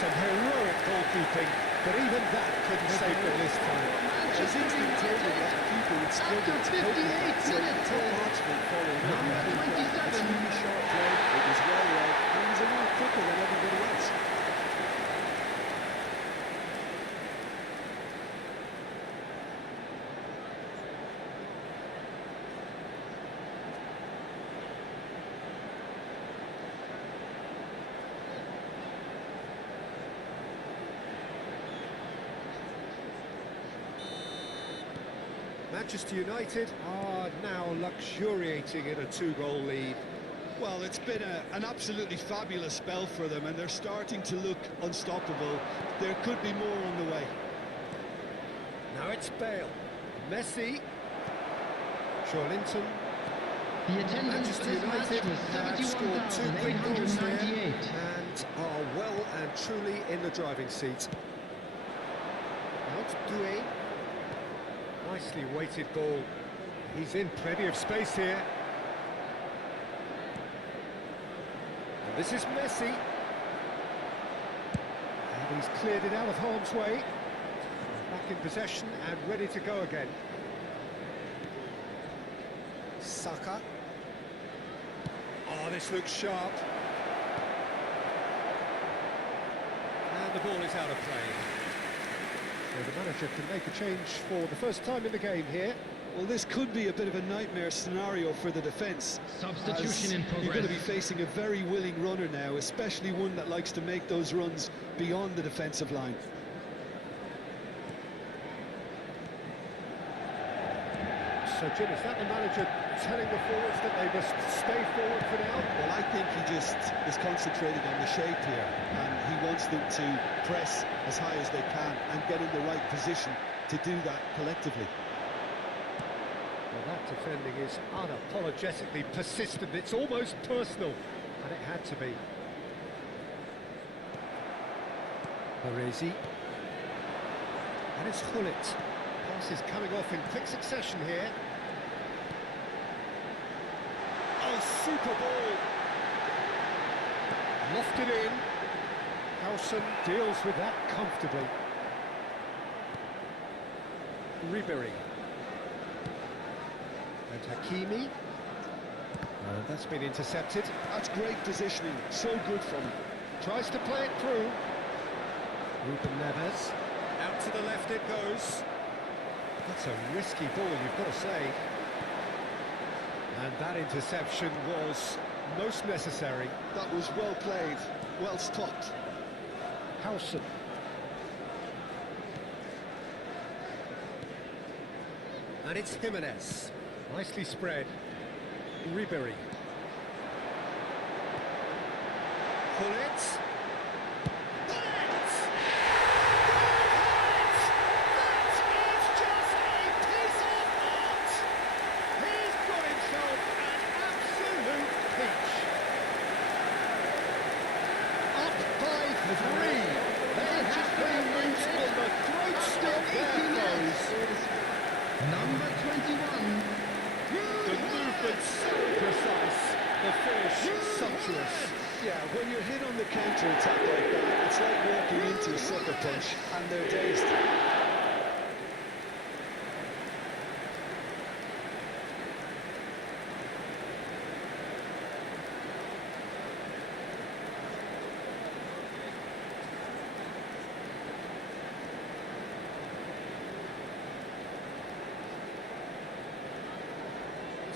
Some heroic goalkeeping, but even that couldn't save them this time. It's instantaneous that the keeper would struggle to cope with that. So tough marksman following up. Number 27. It's a really sharp play, it was well read, and he was a lot quicker than everybody else. Manchester United are now luxuriating in a 2-goal lead. Well, it's been an absolutely fabulous spell for them, and they're starting to look unstoppable. There could be more on the way. Now it's Bale. Messi. Joelinton. The attendance for Manchester this match United was have scored 2 quick goals here 71,898. and are well and truly in the driving seat. Out Doué. Nicely weighted ball. He's in plenty of space here. And this is Messi. And he's cleared it out of harm's way. Back in possession and ready to go again. Saka. Oh, this looks sharp. And the ball is out of play. So the manager can make a change for the first time in the game here. Well, this could be a bit of a nightmare scenario for the defence. Substitution in progress. You're going to be facing a very willing runner now, especially one that likes to make those runs beyond the defensive line. So, Jim, is that the manager telling the forwards that they must stay forward for now? Well, I think he just is concentrated on the shape here, and he wants them to press as high as they can and get in the right position to do that collectively. Well, that defending is unapologetically persistent. It's almost personal, and it had to be. Baresi. And it's Hullet. Passes coming off in quick succession here. Oh, super ball. Lofted in. Howson deals with that comfortably. Ribery. And Hakimi. That's been intercepted. That's great positioning, so good from him. Tries to play it through. Ruben Neves. Out to the left it goes. That's a risky ball, you've got to say. And that interception was most necessary. That was well played, well stopped. Howson. And it's Jimenez. Nicely spread. Ribery. Hullet. Number 21. The movement's so precise, the finish sumptuous. Yeah, when you're hit on the counter-attack like that, it's like walking into a sucker punch, and they're dazed.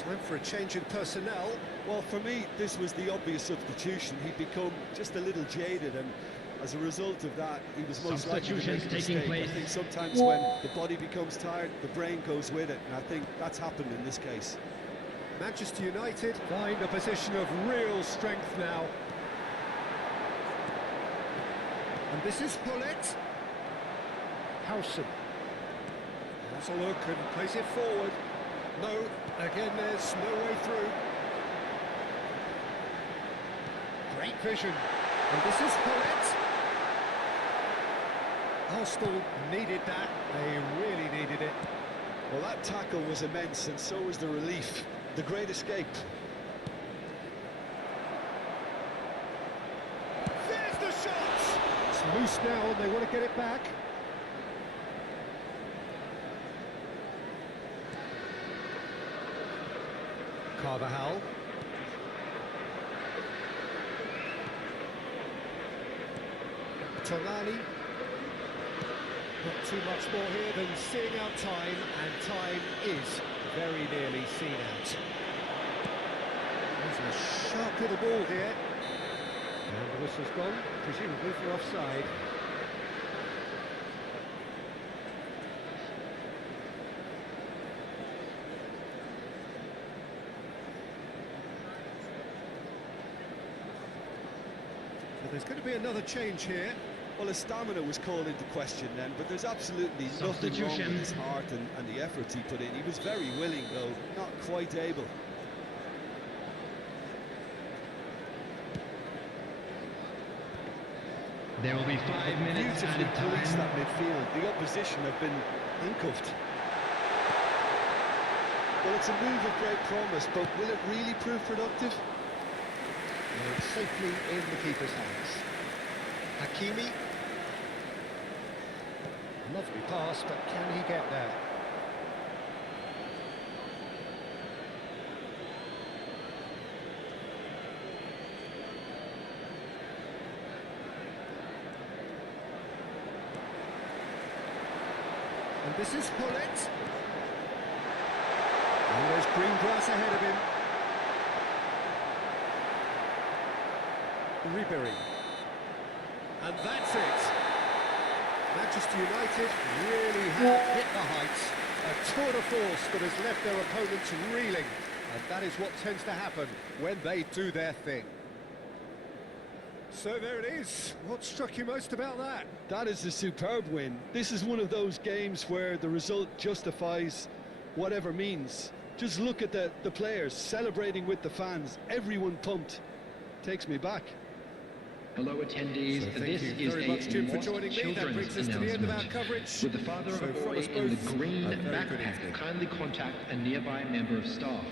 Time for a change in personnel. Well, for me, this was the obvious substitution. He'd become just a little jaded, and as a result of that, he was most likely to make a Substitutions taking mistake. place. I think sometimes when the body becomes tired, the brain goes with it, and I think that's happened in this case. Manchester United find a position of real strength now. And this is Hullet. Howson. Has a look and plays it forward. No, again there's no way through. Great vision. And this is Hullet. Arsenal needed that. They really needed it. Well, that tackle was immense, and so was the relief. The great escape. There's the shot! It's loose now and they want to get it back. Carvajal. Tonali. Not too much more here than seeing out time, and time is very nearly seen out. There's a sharp little ball here. And the whistle's gone, presumably for offside. But there's going to be another change here. Well, his stamina was called into question then, but there's absolutely nothing wrong Substitution. with his heart and the efforts he put in. He was very willing, though, not quite able. There will be 5 minutes Beautifully added policed that time. midfield. The opposition have been handcuffed. Well, it's a move of great promise, but will it really prove productive? And it's safely in the keeper's hands. Hakimi. Lovely pass, but can he get there? And this is Hullet. Well, there's green grass ahead of him. Ribery. And that's it. Manchester United really have hit the heights. A tour de force that has left their opponents reeling. And that is what tends to happen when they do their thing. So there it is. What struck you most about that? That is a superb win. This is one of those games where the result justifies whatever means. Just look at the players celebrating with the fans. Everyone pumped. Takes me back. Hello attendees, So thank this you is very much, a Jim, for lost joining me. That children's brings us to the end of our announcement. coverage. With the father of So a from boy us in the both, green a very good evening. backpack, kindly contact a nearby member of staff.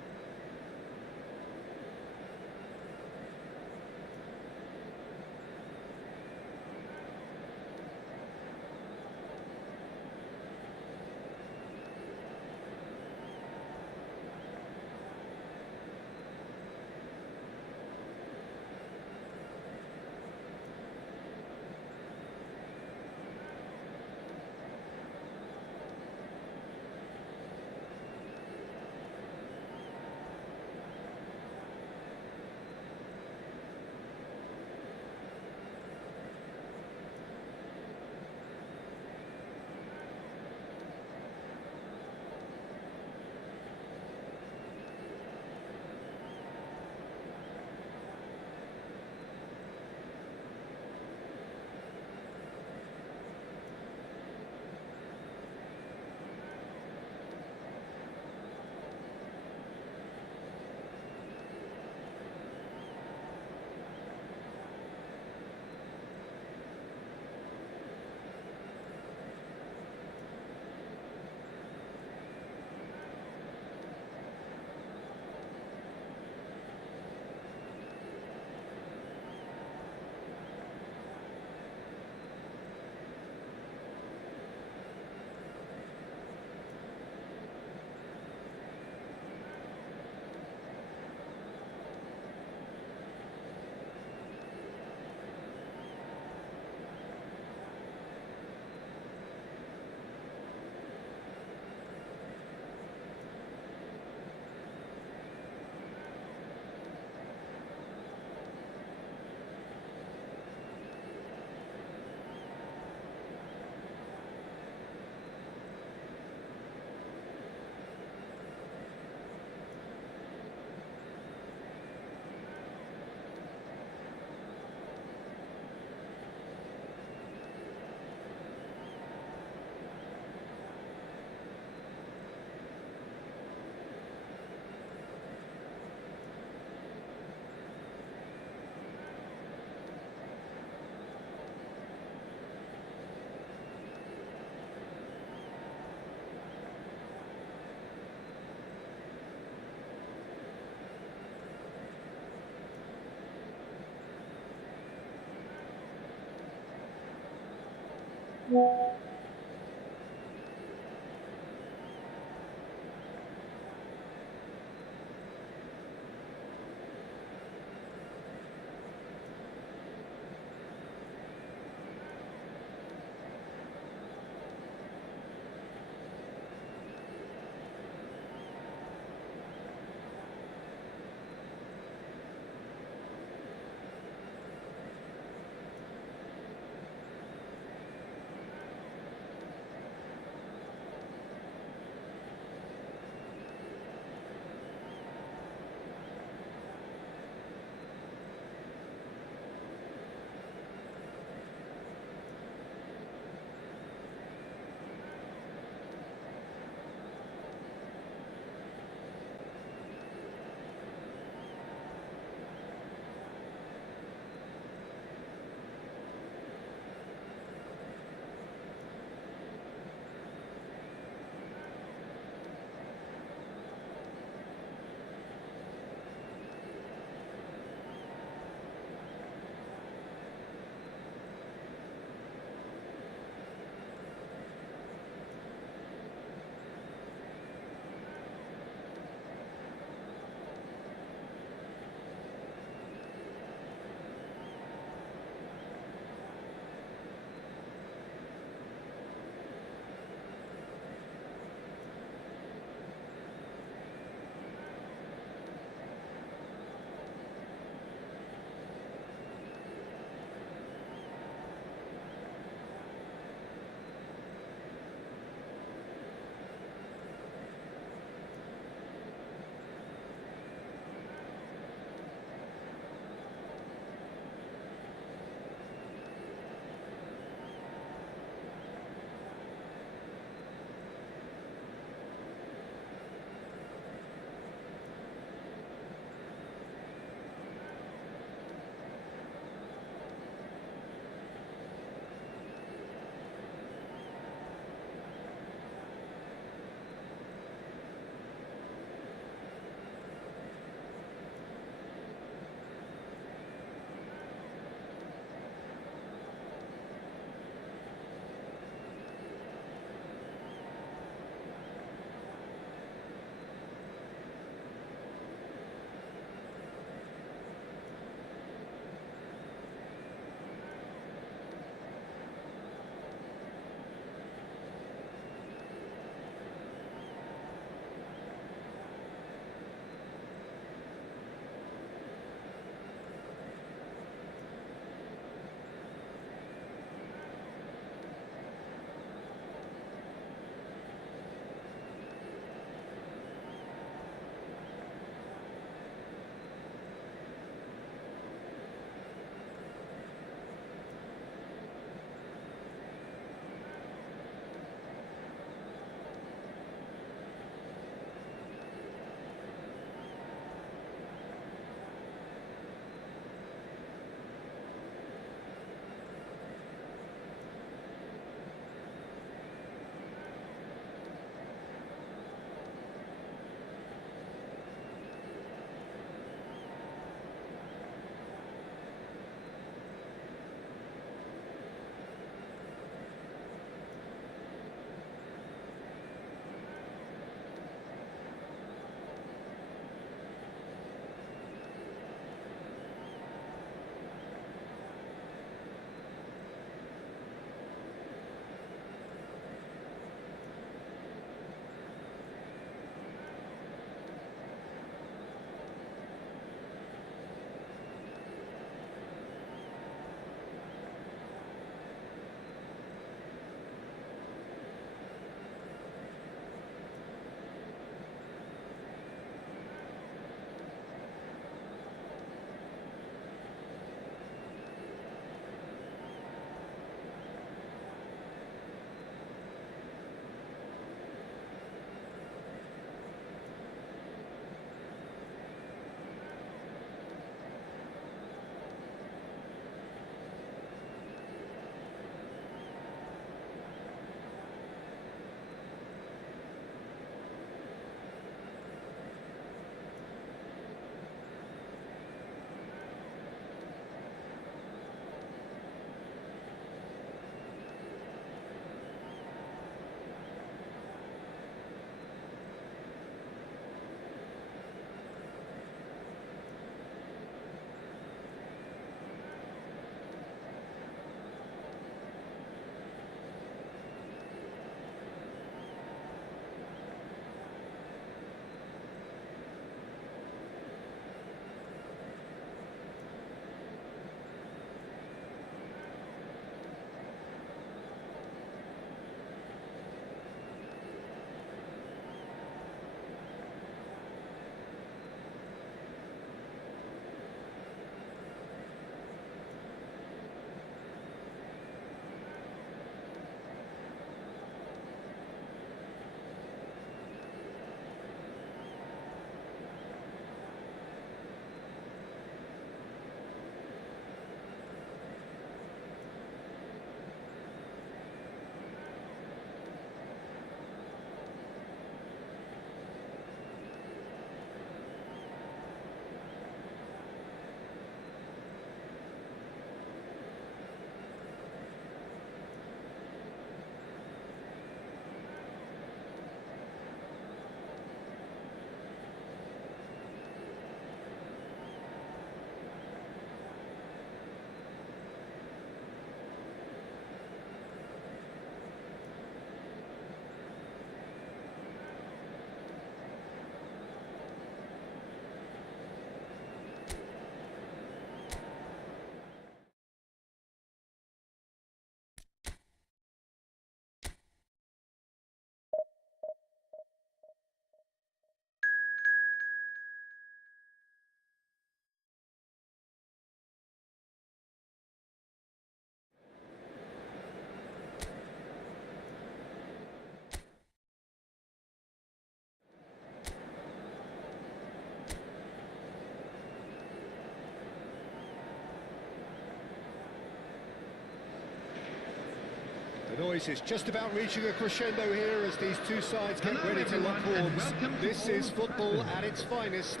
boys, it's just about reaching a crescendo here as these two sides get Hello ready to lock everyone, and horns. welcome to This is Old football Trafford. at its finest.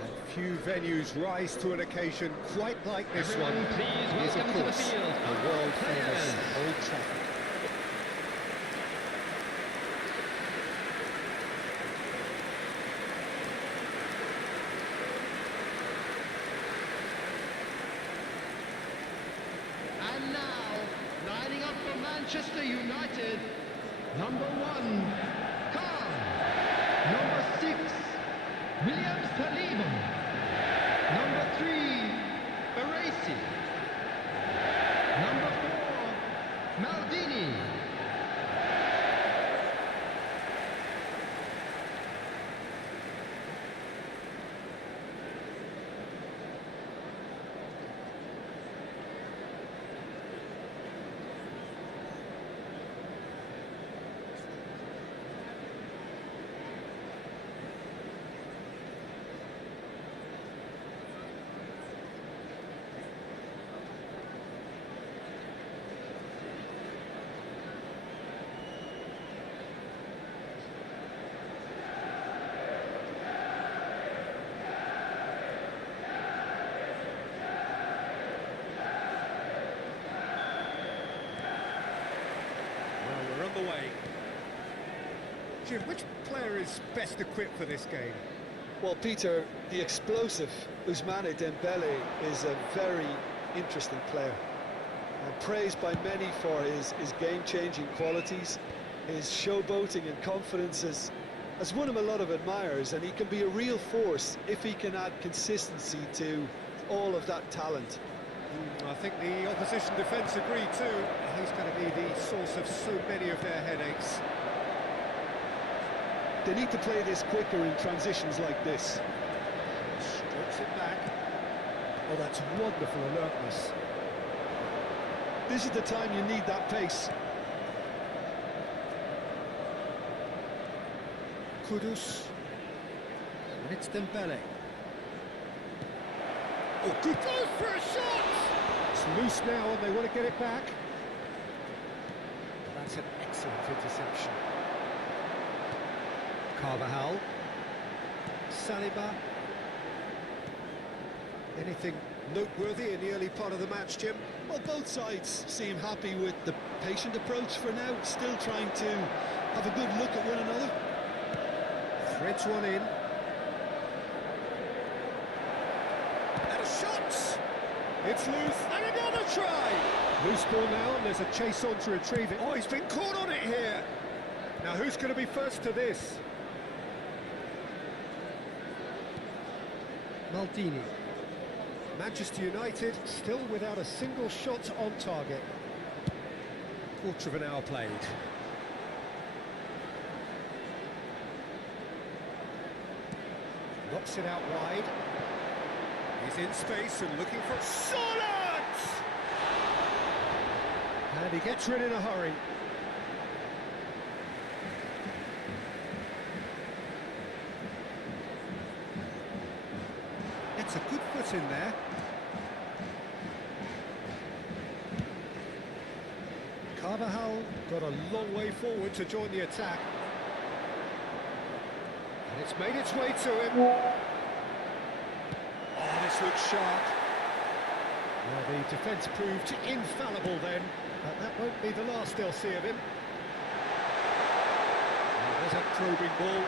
And few venues rise to an occasion quite like this Everyone, one. please It is, of welcome to the course, field the our world-famous players. Old Trafford. And now, lining up for Manchester United, number 1, Khan. Number 6, Williams Saliba. Number 3, Baresi. Number 4, Maldini. Well, we're on the way. Jim, which player is best equipped for this game? Well, Peter, the explosive Ousmane Dembele is a very interesting player. And praised by many for his game-changing qualities. His showboating and confidence has won him a lot of admirers, and he can be a real force if he can add consistency to all of that talent. I think the opposition defence agreed too. He's going to be the source of so many of their headaches. They need to play this quicker in transitions like this. Strokes it back. Oh, that's wonderful alertness. This is the time you need that pace. Kudus. And it's Dembele. Oh, good goes for a shot! It's loose now and they want to get it back. That's an excellent interception. Carvajal. Saliba. Anything noteworthy in the early part of the match, Jim? Well, both sides seem happy with the patient approach for now, still trying to have a good look at one another. Threads one in. And a shot! It's loose, and another try! Loose ball now, and there's a chase on to retrieve it. Oh, he's been caught on it here! Now, who's going to be first to this? Maldini. Manchester United still without a single shot on target. Quarter of an hour played. Knocks it out wide. He's in space and looking for solid! And he gets rid in a hurry. It's a good foot in there. Carvajal got a long way forward to join the attack. And it's made its way to him. Oh, this looks sharp. Well, the defence proved infallible then, but that won't be the last they'll see of him. Oh, there's a probing ball.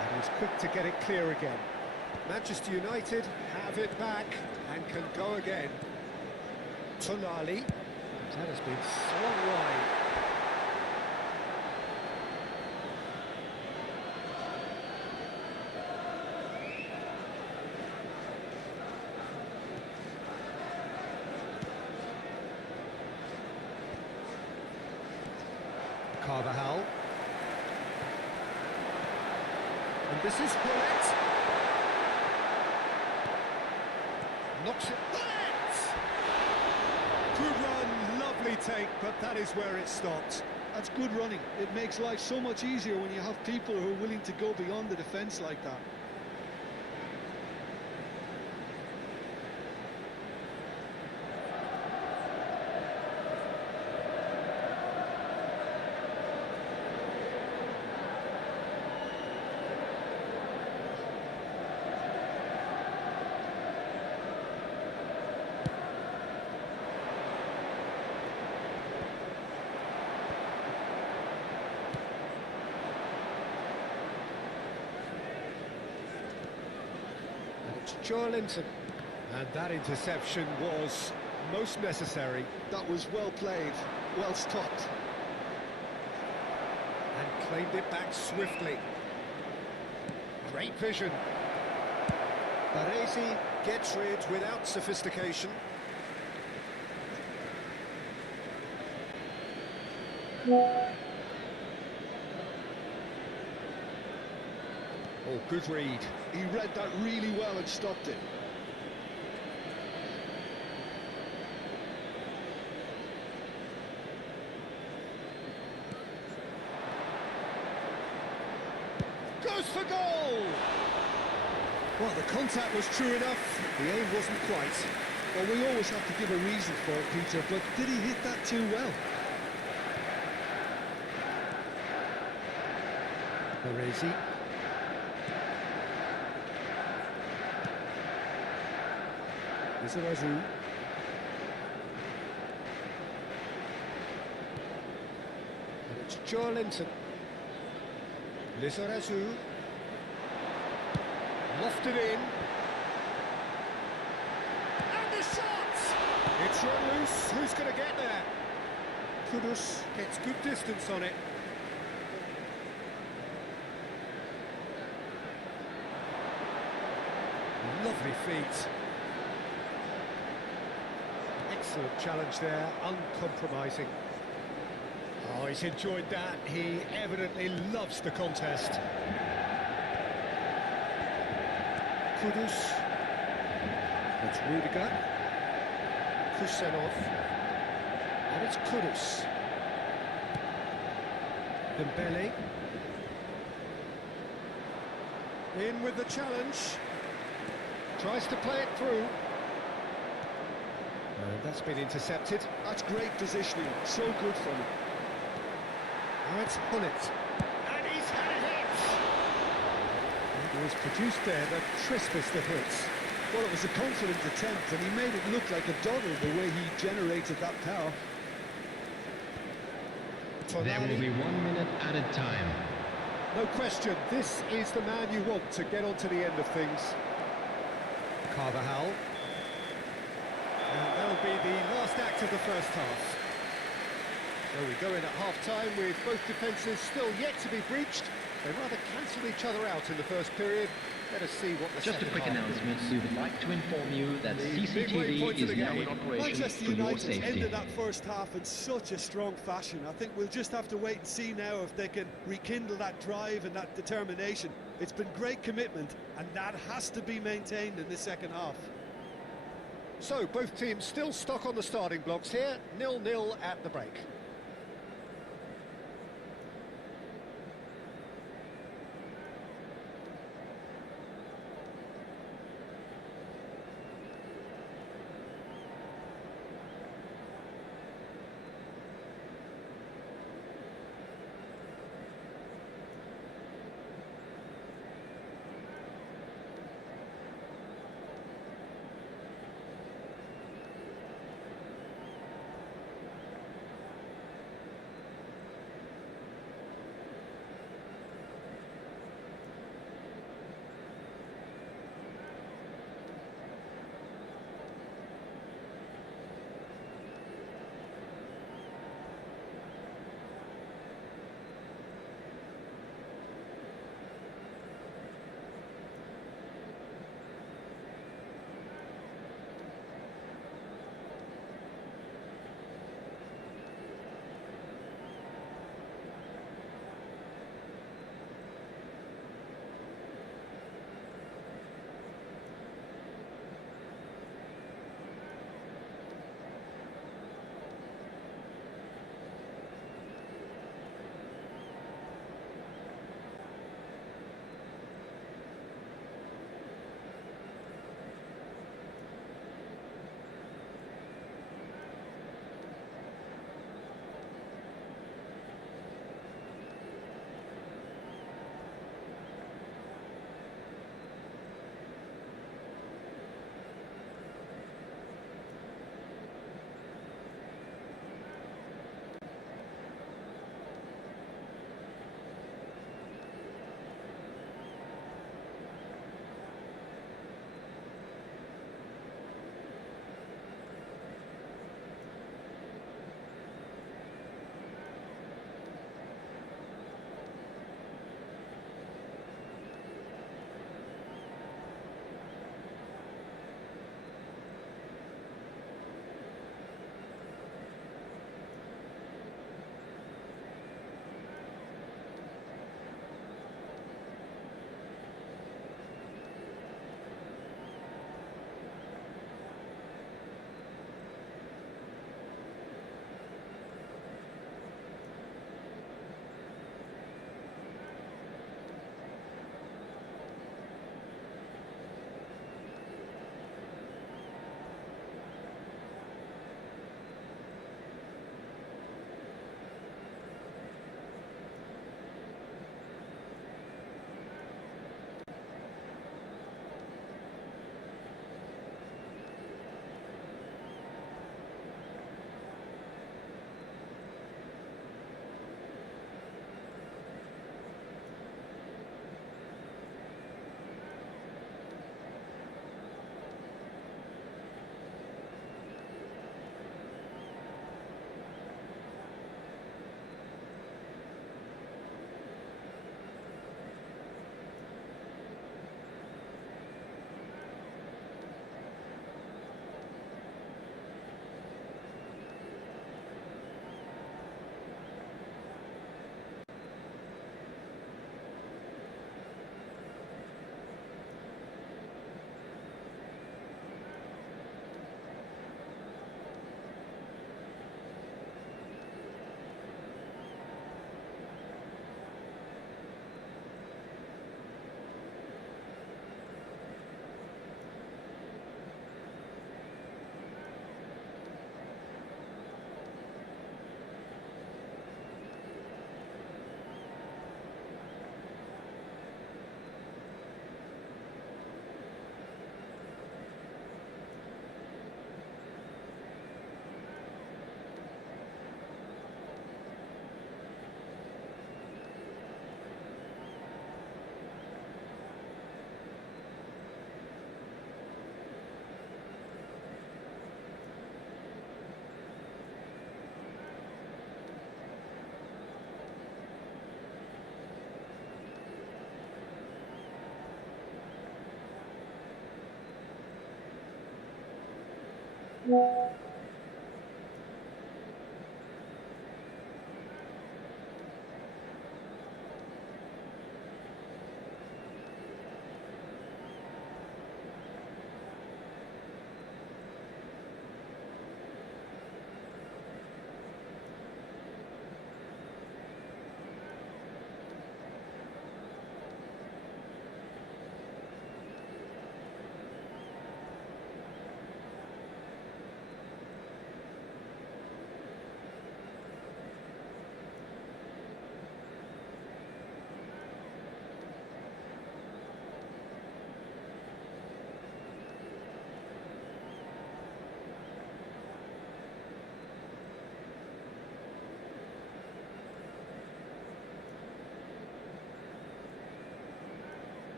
And he's quick to get it clear again. Manchester United have it back and can go again. Tonali. That has been swung wide. Carvajal. And this is Bullet. Knocks it. Bullet! Good run, lovely take, but that is where it stopped. That's good running. It makes life so much easier when you have people who are willing to go beyond the defence like that. Linton. And that interception was most necessary. That was well played, well stopped. And claimed it back swiftly. Great vision. Baresi gets rid without sophistication. Oh, good read. He read that really well and stopped it. Goes for goal! Well, the contact was true enough, the aim wasn't quite. Well, we always have to give a reason for it, Peter, but did he hit that too well? Baresi. Lizarazu. And it's Linton. Lizarazu. Lofted in. And the shot! It's run loose. Who's going to get there? Kudus gets good distance on it. Lovely feet. Excellent challenge there, uncompromising. Oh, he's enjoyed that. He evidently loves the contest. Kudus. That's Rudiger. Kusenov. And it's Kudus. Dembele. In with the challenge. Tries to play it through. And that's been intercepted. That's great positioning, so good from him. Now it's Hullet. And he's had a hit! It was produced there, the crispest of hits. Well, it was a confident attempt, and he made it look like a doddle the way he generated that power. There will be 1 minute added time. No question, this is the man you want to get onto the end of things. Carvajal. And that'll be the last act of the first half. So we go in at half-time with both defences still yet to be breached. They rather cancelled each other out in the first period. Let us see what the Just a second quick half announcement. We would like to inform you that The midway CCTV point of is the now game. in operation Manchester for your United safety. ended that first half in such a strong fashion. I think we'll just have to wait and see now if they can rekindle that drive and that determination. It's been great commitment, and that has to be maintained in the second half. So both teams still stuck on the starting blocks here, 0-0 at the break.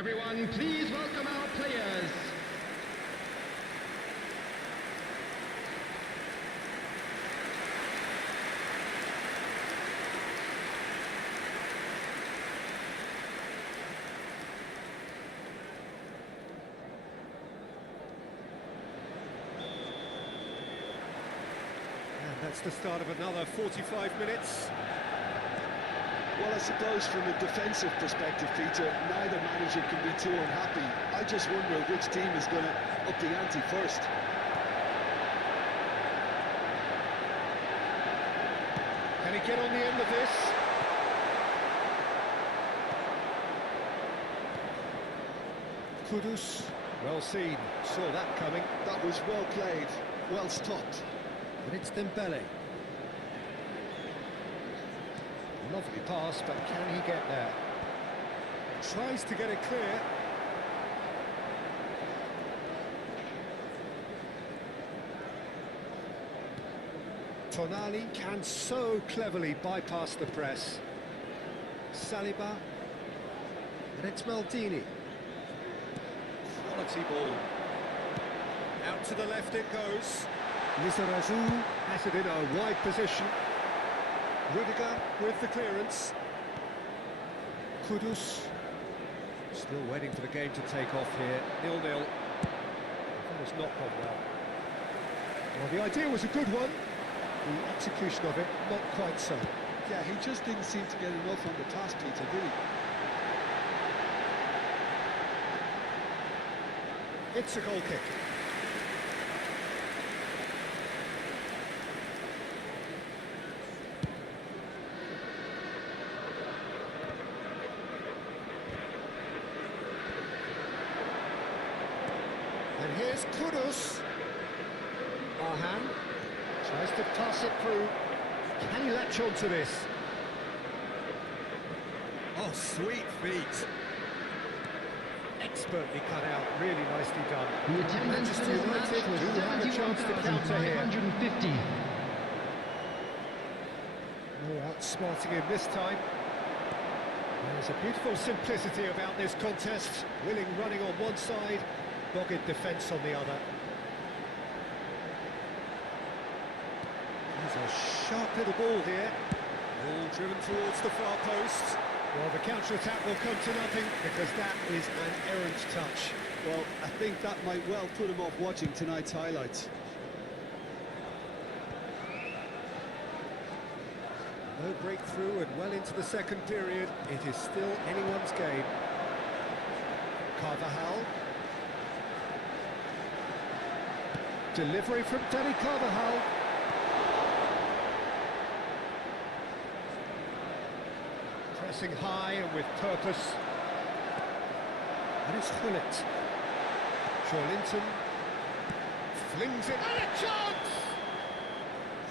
Everyone, please welcome our players. And that's the start of another 45 minutes. Well, I suppose from a defensive perspective, Peter, neither manager can be too unhappy. I just wonder which team is going to up the ante first. Can he get on the end of this? Kudus, well seen, saw that coming. That was well played, well stopped. And it's Dembele. Lovely pass, but can he get there? Tries to get it clear. Tonali can so cleverly bypass the press. Saliba. And it's Maldini. Quality ball. Out to the left it goes. Lizarazu has it in a wide position. Rudiger with the clearance. Kudus. Still waiting for the game to take off here. 0-0. That has not gone well. Well, the idea was a good one. The execution of it, not quite so. Yeah, he just didn't seem to get enough on the task, Peter, did he? It's a goal kick. And here's Kudus. Arhan tries to pass it through. Can he latch on to this? Oh, sweet feet. Expertly cut out, really nicely done. The attendance for Manchester this match United was do have a chance to counter here. 71,550. Oh, outsmarting him this time. There's a beautiful simplicity about this contest. Willing running on one side, dogged defence on the other. There's a sharp little ball here. Ball driven towards the far post. Well, the counter-attack will come to nothing because that is an errant touch. Well, I think that might well put him off watching tonight's highlights. No breakthrough and well into the second period. It is still anyone's game. Carvajal. Delivery from Danny Carvajal. Pressing high and with purpose. And it's Hullet. Joelinton flings it, and a chance!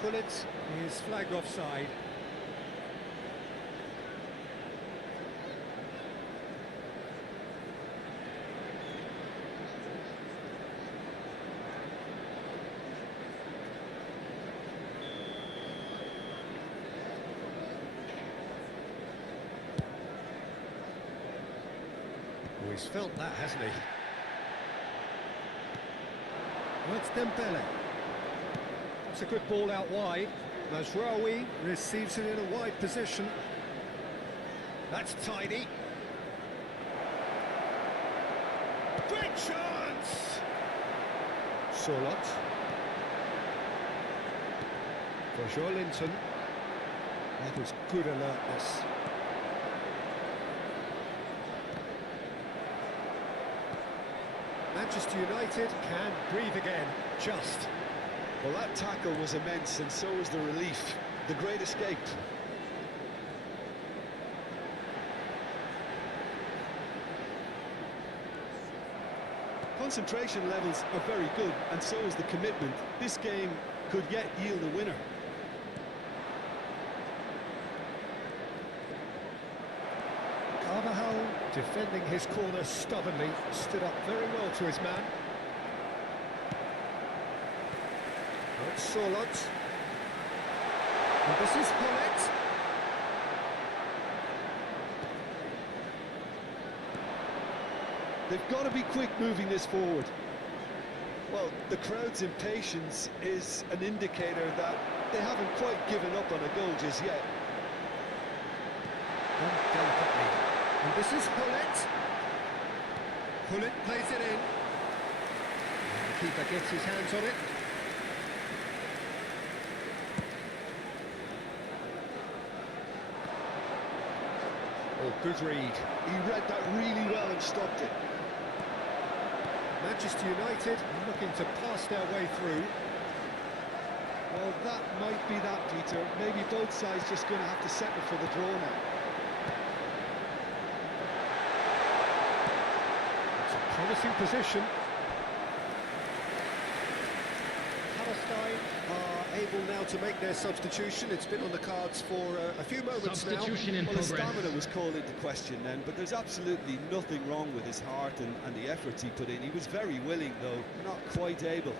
Hullet is flagged offside. Oh, he's felt that, hasn't he? Well, it's Dembele. It's a good ball out wide. Mazraoui receives it in a wide position. That's tidy. Great chance! Sorlot. For Joelinton. That was good alertness. Manchester United can breathe again, just. Well, that tackle was immense, and so was the relief. The great escape. Concentration levels are very good, and so is the commitment. This game could yet yield a winner. Carvajal, defending his corner stubbornly, stood up very well to his man. It's Sorlot. And this is Hullet. They've got to be quick moving this forward. Well, the crowd's impatience is an indicator that they haven't quite given up on a goal just yet. Done delicately. And this is Hullet. Hullet plays it in. And the keeper gets his hands on it. Oh, good read. He read that really well and stopped it. Manchester United are looking to pass their way through. Well, that might be that, Peter. Maybe both sides just going to have to settle for the draw now. It's a promising position. Palestine are able now to make their substitution. It's been on the cards for a few moments now. Substitution in Well, his progress. stamina was called into question then, but there's absolutely nothing wrong with his heart and the efforts he put in. He was very willing, though, not quite able.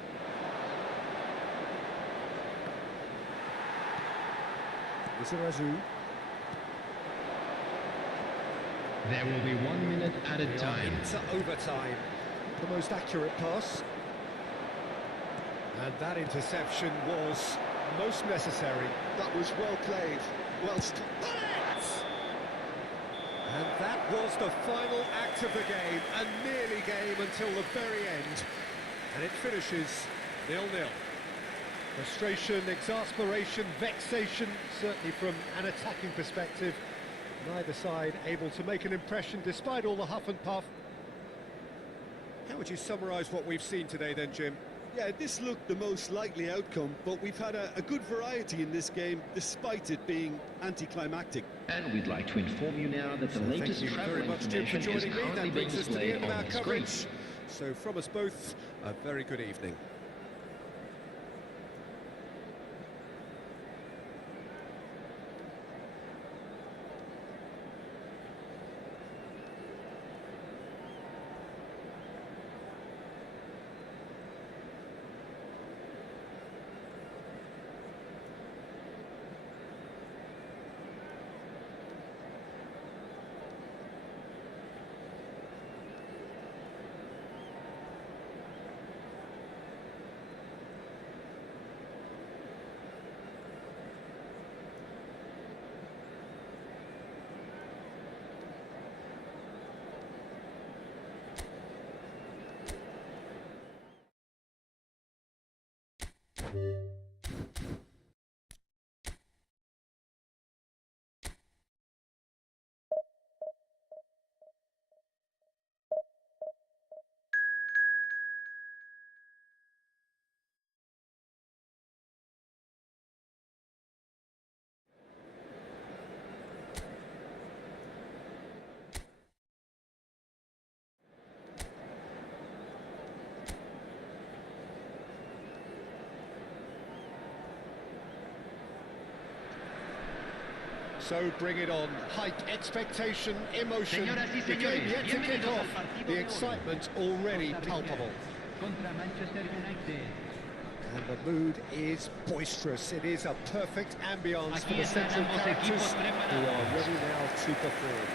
Izarazu. There will be 1 minute added time. Into overtime. The most accurate pass. And that interception was most necessary. That was well played, well stopped. And that was the final act of the game, a nearly game until the very end. And it finishes 0-0. Frustration, exasperation, vexation, certainly from an attacking perspective. Neither side able to make an impression despite all the huff and puff. How would you summarise what we've seen today then, Jim? Yeah, this looked the most likely outcome, but we've had a good variety in this game, despite it being anticlimactic. And we'd like to inform you now that the latest Thank you travel very much, Jim, for information is joining me. currently That being brings us to the displayed end of our on the screen. coverage. So from us both, a very good evening. So bring it on. Hype, expectation, emotion. Señoras y The game señores, yet to kick bienvenidos off. al partido The de hoy. excitement already palpable. Contra Manchester United. And the mood is boisterous. It is a perfect ambience for Aquí the están central ambos characters equipos who preparados. are ready now to perform.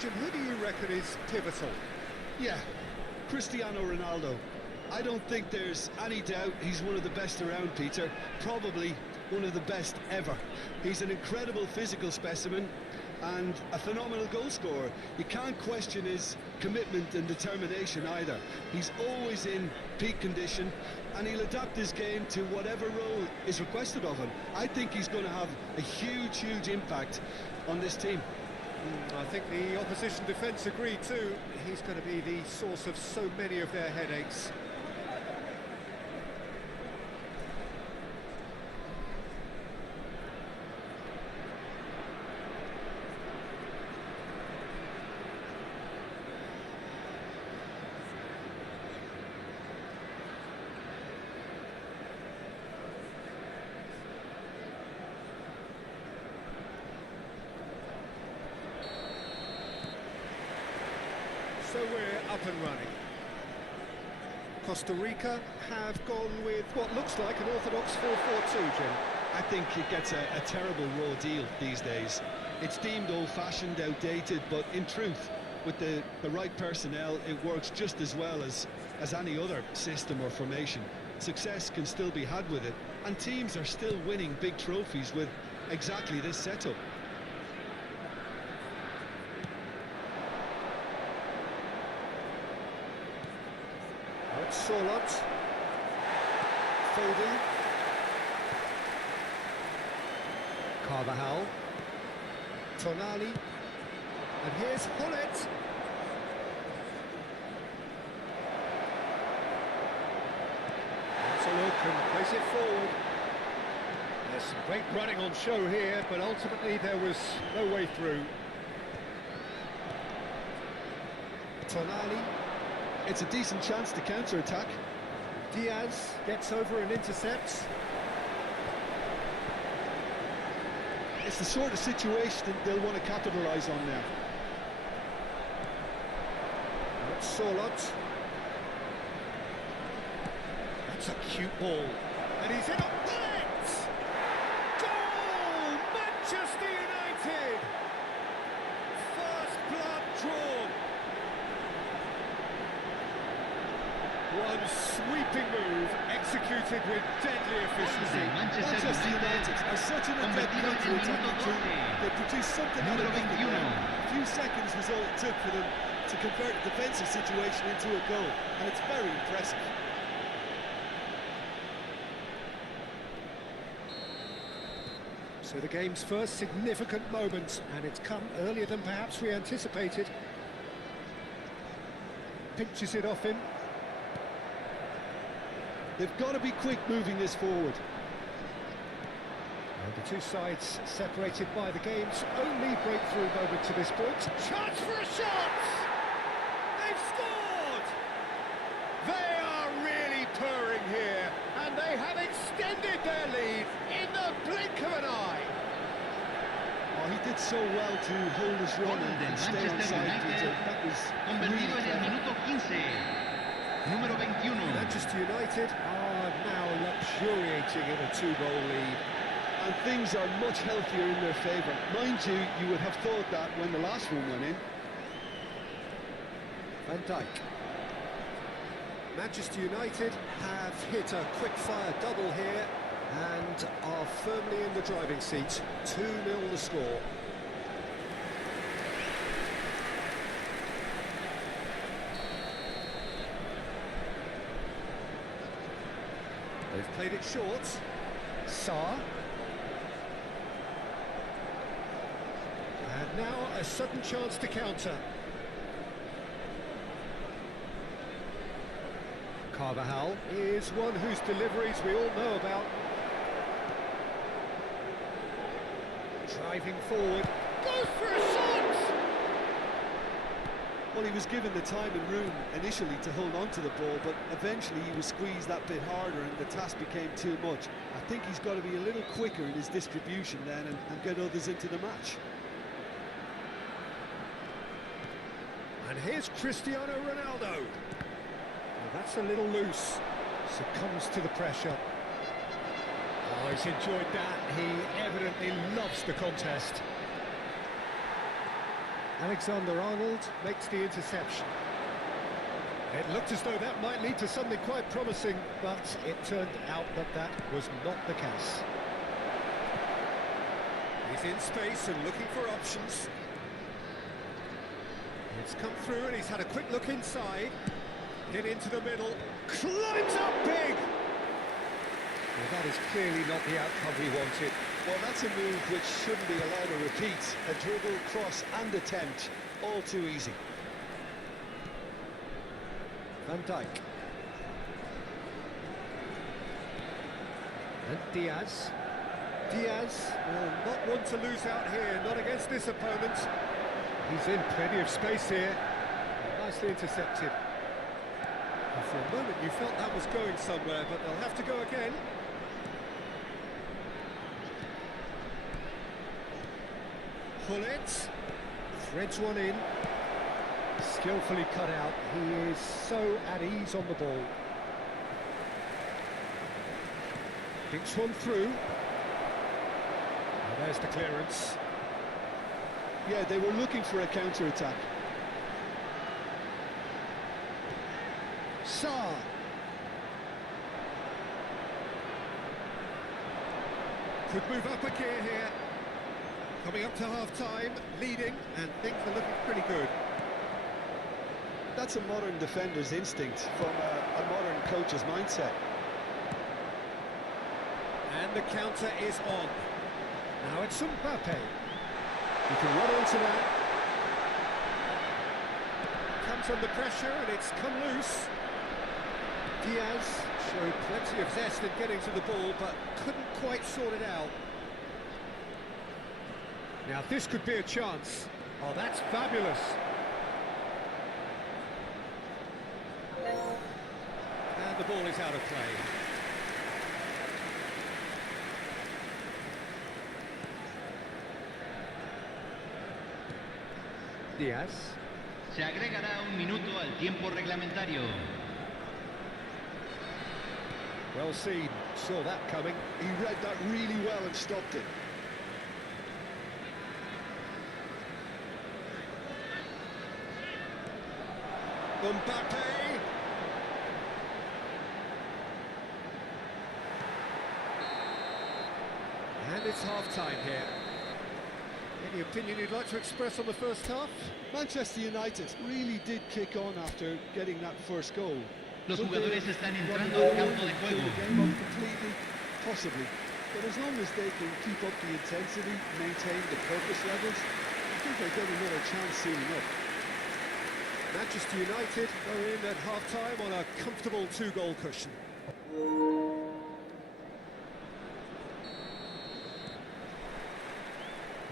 Jim, who do you reckon is pivotal? Yeah, Cristiano Ronaldo. I don't think there's any doubt he's one of the best around, Peter. Probably one of the best ever. He's an incredible physical specimen and a phenomenal goal scorer. You can't question his commitment and determination either. He's always in peak condition and he'll adapt his game to whatever role is requested of him. I think he's going to have a huge impact on this team. I think the opposition defence agree too. He's going to be the source of so many of their headaches. So we're up and running. Costa Rica have gone with what looks like an orthodox 4-4-2, Jim. I think it gets a terrible raw deal these days. It's deemed old-fashioned, outdated, but in truth, with the right personnel, it works just as well as any other system or formation. Success can still be had with it, and teams are still winning big trophies with exactly this setup. It's Sorlot. Foden. Carvajal. Tonali. And here's Hullet. That's a look and plays it forward. There's some great running on show here, but ultimately there was no way through. Tonali. It's a decent chance to counter-attack. Diaz gets over and intercepts. It's the sort of situation they'll want to capitalise on now. That's Sorlot. That's a cute ball. And he's in a bullet! Goal! Manchester United! First blood drawn. One sweeping move, executed with deadly efficiency. Manchester United are such an adept counter-attacking team. They produce something out of nothing there. A few seconds was all it took for them to convert a defensive situation into a goal, and it's very impressive. So the game's first significant moment, and it's come earlier than perhaps we anticipated. Pinches it off him. They've got to be quick moving this forward. And the two sides separated by the game's only breakthrough moment to this point. Chance for a shot! They've scored! They are really purring here, and they have extended their lead in the blink of an eye. Oh, he did so well to hold his run and stay on side, Peter. That was really clever. Número 21. Manchester United are now luxuriating in a 2-goal lead. And things are much healthier in their favour. Mind you, you would have thought that when the last one went in. Van Dijk. Manchester United have hit a quick-fire double here and are firmly in the driving seat. 2-0 the score. They've played it short. Sarr. And now a sudden chance to counter. Carvajal is one whose deliveries we all know about. Driving forward. Goes for a shot! Well, he was given the time and room initially to hold on to the ball, but eventually he was squeezed that bit harder and the task became too much. I think he's got to be a little quicker in his distribution then and get others into the match. And here's Cristiano Ronaldo. Well, that's a little loose. Succumbs to the pressure. Oh, he's enjoyed that. He evidently loves the contest. Alexander-Arnold makes the interception. It looked as though that might lead to something quite promising, but it turned out that that was not the case. He's in space and looking for options. It's come through and he's had a quick look inside. Hit into the middle. Climbs up big! Well, that is clearly not the outcome he wanted. Well, that's a move which shouldn't be allowed to repeat. A dribble, cross and attempt, all too easy. Van Dijk. And Diaz. Diaz will not want to lose out here, not against this opponent. He's in plenty of space here. Nicely intercepted. And for a moment you felt that was going somewhere, but they'll have to go again. Hullet threads one in. Skillfully cut out. He is so at ease on the ball. Kicks one through. And there's the clearance. Yeah, they were looking for a counter-attack. Sa. Could move up a gear here. Coming up to half-time, leading, and things are looking pretty good. That's a modern defender's instinct from a modern coach's mindset. And the counter is on. Now it's Mbappe. He can run into that. Comes under pressure and it's come loose. Diaz showed plenty of zest in getting to the ball, but couldn't quite sort it out. Now this could be a chance. Oh, that's fabulous. And the ball is out of play. Diaz. Se agregará un minuto al tiempo reglamentario. Well seen, saw that coming. He read that really well and stopped it. Mbappe! And it's half-time here. Any opinion you'd like to express on the first half? Manchester United really did kick on after getting that first goal. Los Could they jugadores have están run entrando it al campo over de and pulled juego. the game off completely? Possibly. But as long as they can keep up the intensity, maintain the purpose levels, I think they'll get another chance sealing up. Manchester United go in at half-time on a comfortable two-goal cushion.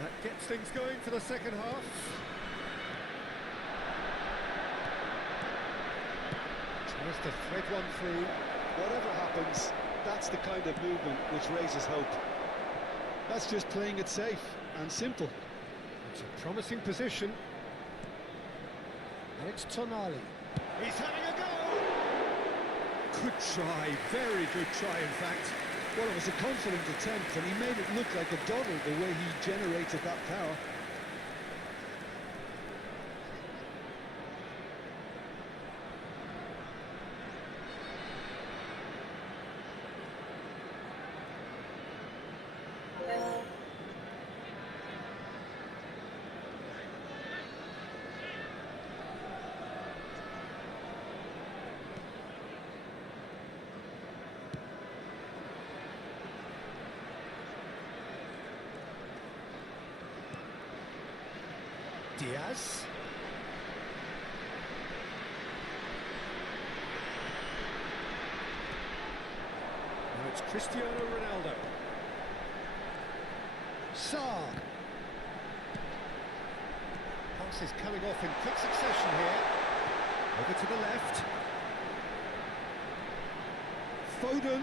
That gets things going for the second half. Tries to thread one through. Whatever happens, that's the kind of movement which raises hope. That's just playing it safe and simple. It's a promising position. And it's Tonali. He's having a go! Good try, very good try in fact. Well, it was a confident attempt and he made it look like a doddle the way he generated that power. Diaz. Now it's Cristiano Ronaldo. Sa. Pass is coming off in quick succession here. Over to the left. Foden.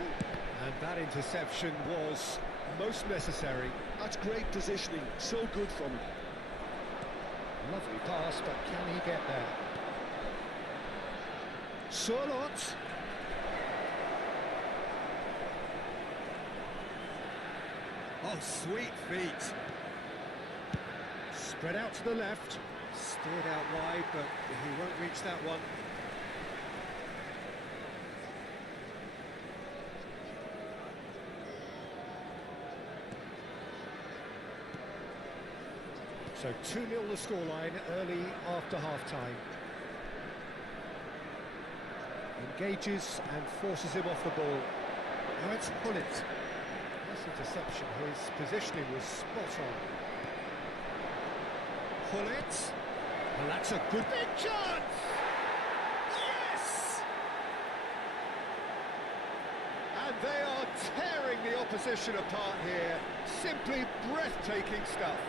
And that interception was most necessary. That's great positioning, so good from him. Lovely pass, but can he get there? Sorlot. Oh, sweet feet. Spread out to the left. Steered out wide, but he won't reach that one. So 2-0 the scoreline early after half-time. Engages and forces him off the ball. Now it's Hullet. Nice interception, his positioning was spot on. Hullet. And that's a good big chance! Yes! And they are tearing the opposition apart here. Simply breathtaking stuff.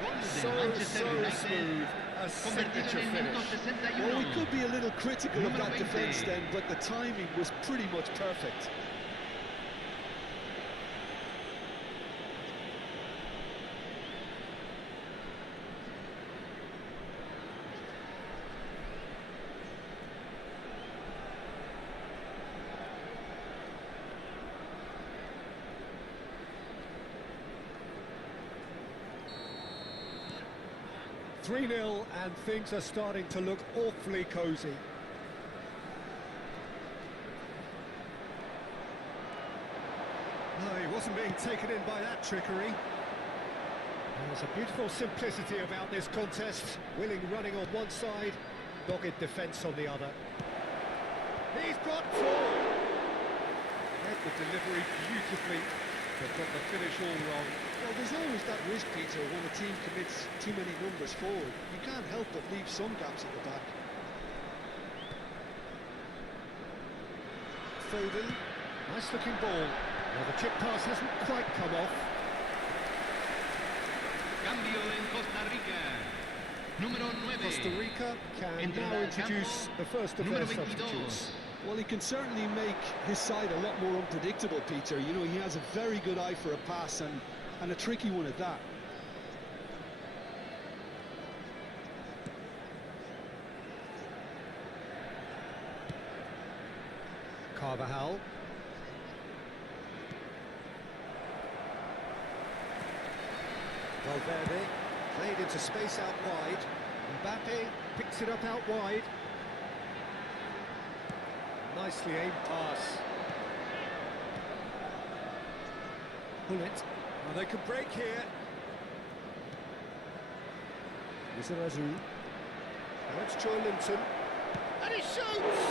Gol del Manchester United, smooth, a convertido signature en el minuto finish. 61. Well, we could be a little critical of Número that 20. defence then, but the timing was pretty much perfect. 3-0 and things are starting to look awfully cosy. No, he wasn't being taken in by that trickery. There's a beautiful simplicity about this contest. Willing running on one side, dogged defence on the other. He's got four. Read the delivery beautifully, but got the finish all wrong. Well, there's always that risk, Peter, when a team commits too many numbers forward. You can't help but leave some gaps at the back. Foden, nice looking ball. Well, the chip pass hasn't quite come off. Cambio en Costa Rica. Número 9. Costa Rica can Entrada now al introduce campo, the first of número their 22. substitutes. Well, he can certainly make his side a lot more unpredictable, Peter. You know, he has a very good eye for a pass and a tricky one at that. Carvajal. Valverde played into space out wide. Mbappe picks it up out wide. Nicely aimed pass. Pull it. Well, they can break here. Lizarazu. Now it's Joe Linton. And he shoots!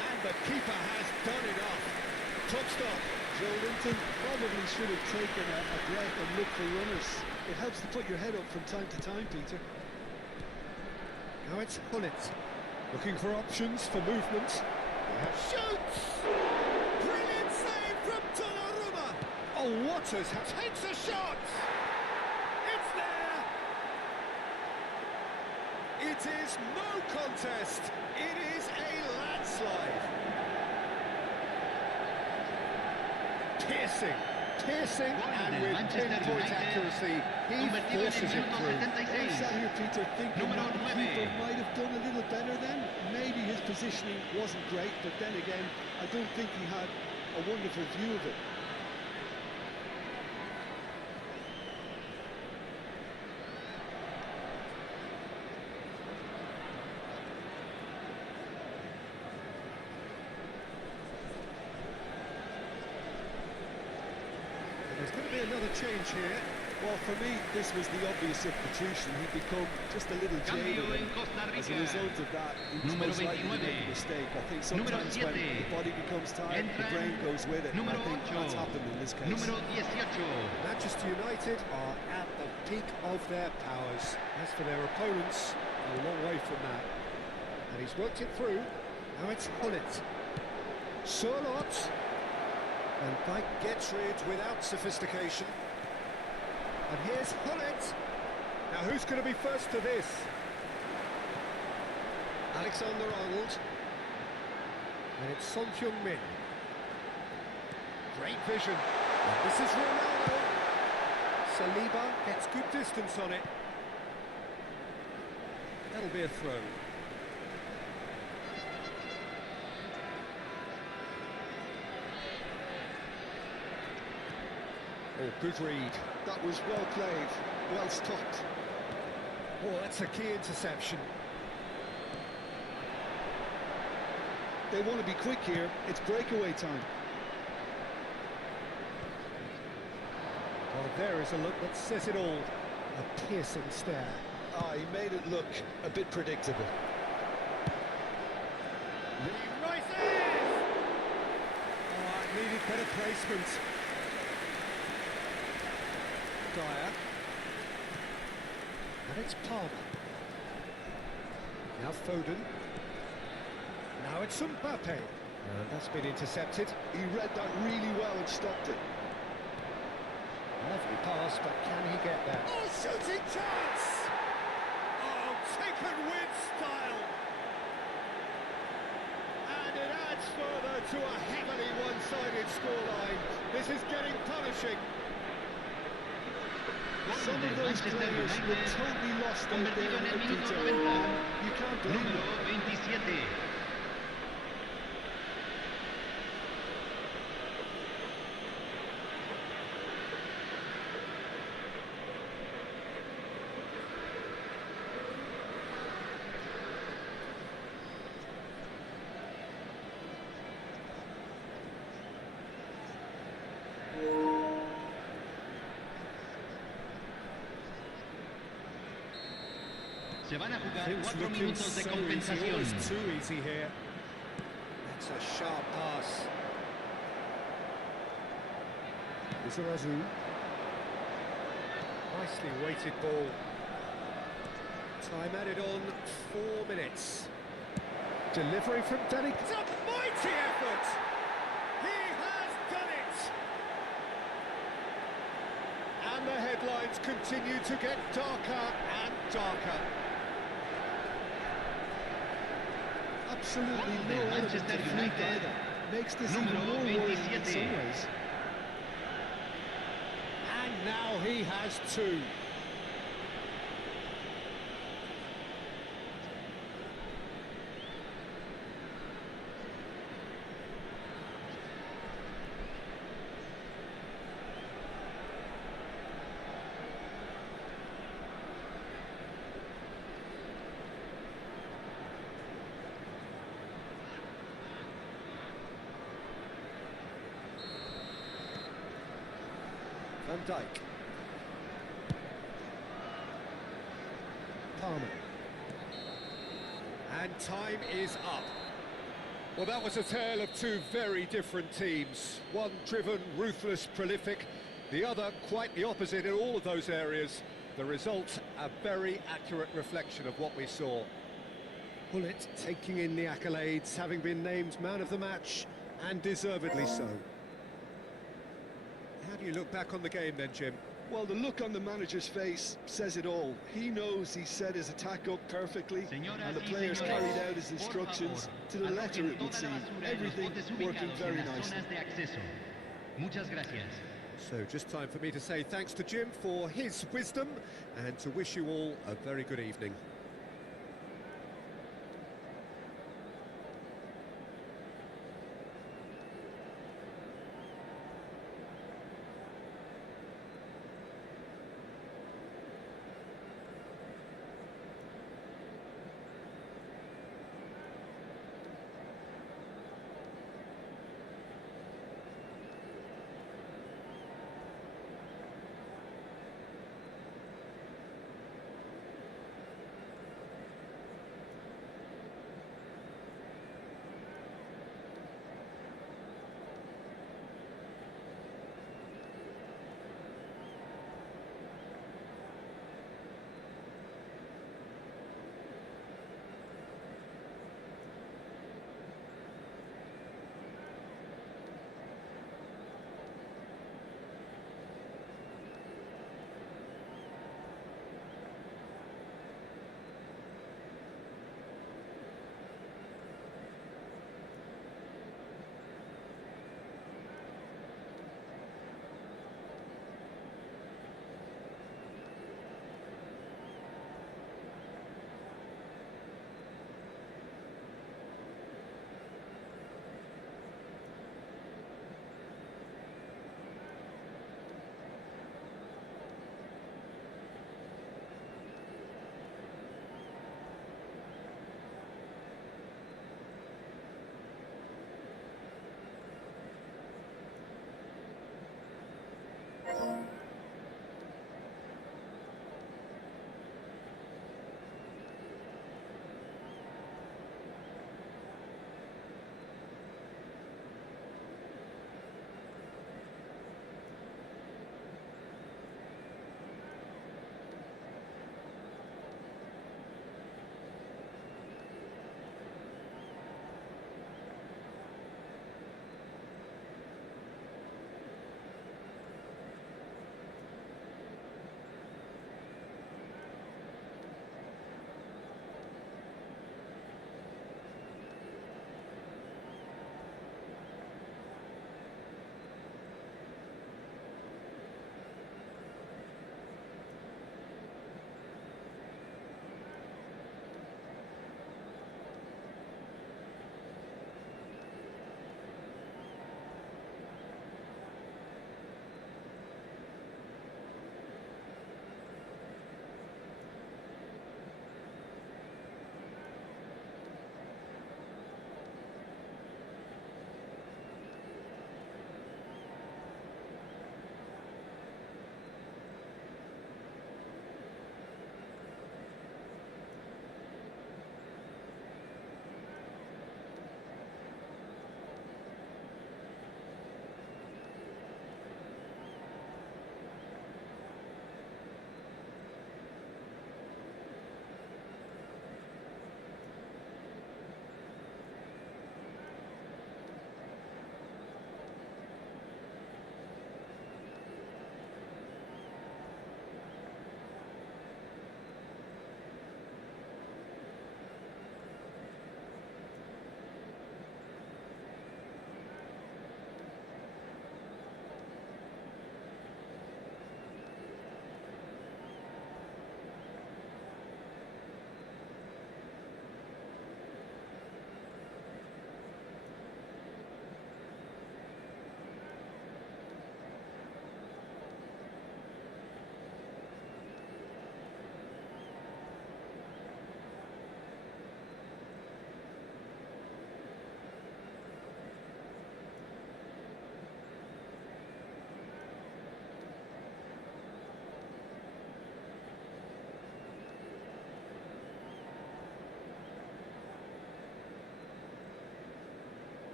And the keeper has done it off. Top stop. Joe Linton probably should have taken a breath and looked for runners. It helps to put your head up from time to time, Peter. Now it's Hullet. Looking for options for movement. Shoots! Brilliant save from Donnarumma! Oh, Waters takes a shot! It's there! It is no contest. It is a landslide. Piercing, and with Manchester pinpoint United, accuracy, he convertido en forces el it minuto through. 76. I'm sat here, Peter, thinking Número that the 9. keeper might have done a little better then. Maybe his positioning wasn't great, but then again, I don't think he had a wonderful view of it. There's going to be another change here. Well, for me, this was the obvious substitution. He'd become just a little Cambio jaded. en Costa As a Rica. result of that, he was Número most likely to 29. make a mistake. I think Número sometimes when 7. the body becomes tired, the Entran brain goes with it. And I número think 8. that's happened in this case. Número 18. Manchester United are at the peak of their powers. As for their opponents, a long way from that. And he's worked it through. Now it's Hullet. Sherlock. And Dyke gets rid without sophistication. And here's Hullet. Now who's going to be first to this? Alexander-Arnold. And it's Son Heung-min. Great vision. And this is Ronaldo. Saliba gets good distance on it. That'll be a throw. Oh, good read. That was well played, well stopped. Oh, that's a key interception. They want to be quick here. It's breakaway time. Well, there is a look that says it all. A piercing stare. Ah, he made it look a bit predictable. He rises! Oh, it needed better placement. Dyer. And it's Palmer. Now Foden. Now it's Mbappe. And that's been intercepted. He read that really well and stopped it. Lovely pass, but can he get there? Oh, shooting chance! Oh, taken with style. And it adds further to a heavily one-sided scoreline. This is getting punishing. Some of those players were totally lost out there Convertido en el in minuto Peter. 90. You can't blame Número them. 27. Se van a jugar Things 4 looking minutos de so easy, compensación. almost too easy here. That's a sharp pass. Izarazu. Nicely weighted ball. Time added on 4 minutes. Delivery from Danny. It's a mighty effort! He has done it! And the headlines continue to get darker and darker. Absolutely Gol no del element Manchester of fluke United, either. Makes this even número more worrying in 27. some ways. And now he has two. Van Dijk. Palmer. And time is up. Well, that was a tale of two very different teams. One driven, ruthless, prolific. The other quite the opposite in all of those areas. The result, a very accurate reflection of what we saw. Bullet taking in the accolades, having been named man of the match, and deservedly so. How do you look back on the game then, Jim? Well, the look on the manager's face says it all. He knows he set his attack up perfectly, and the players carried out his instructions to the letter, it would seem. Everything working very nicely. Muchas gracias. So just time for me to say thanks to Jim for his wisdom and to wish you all a very good evening.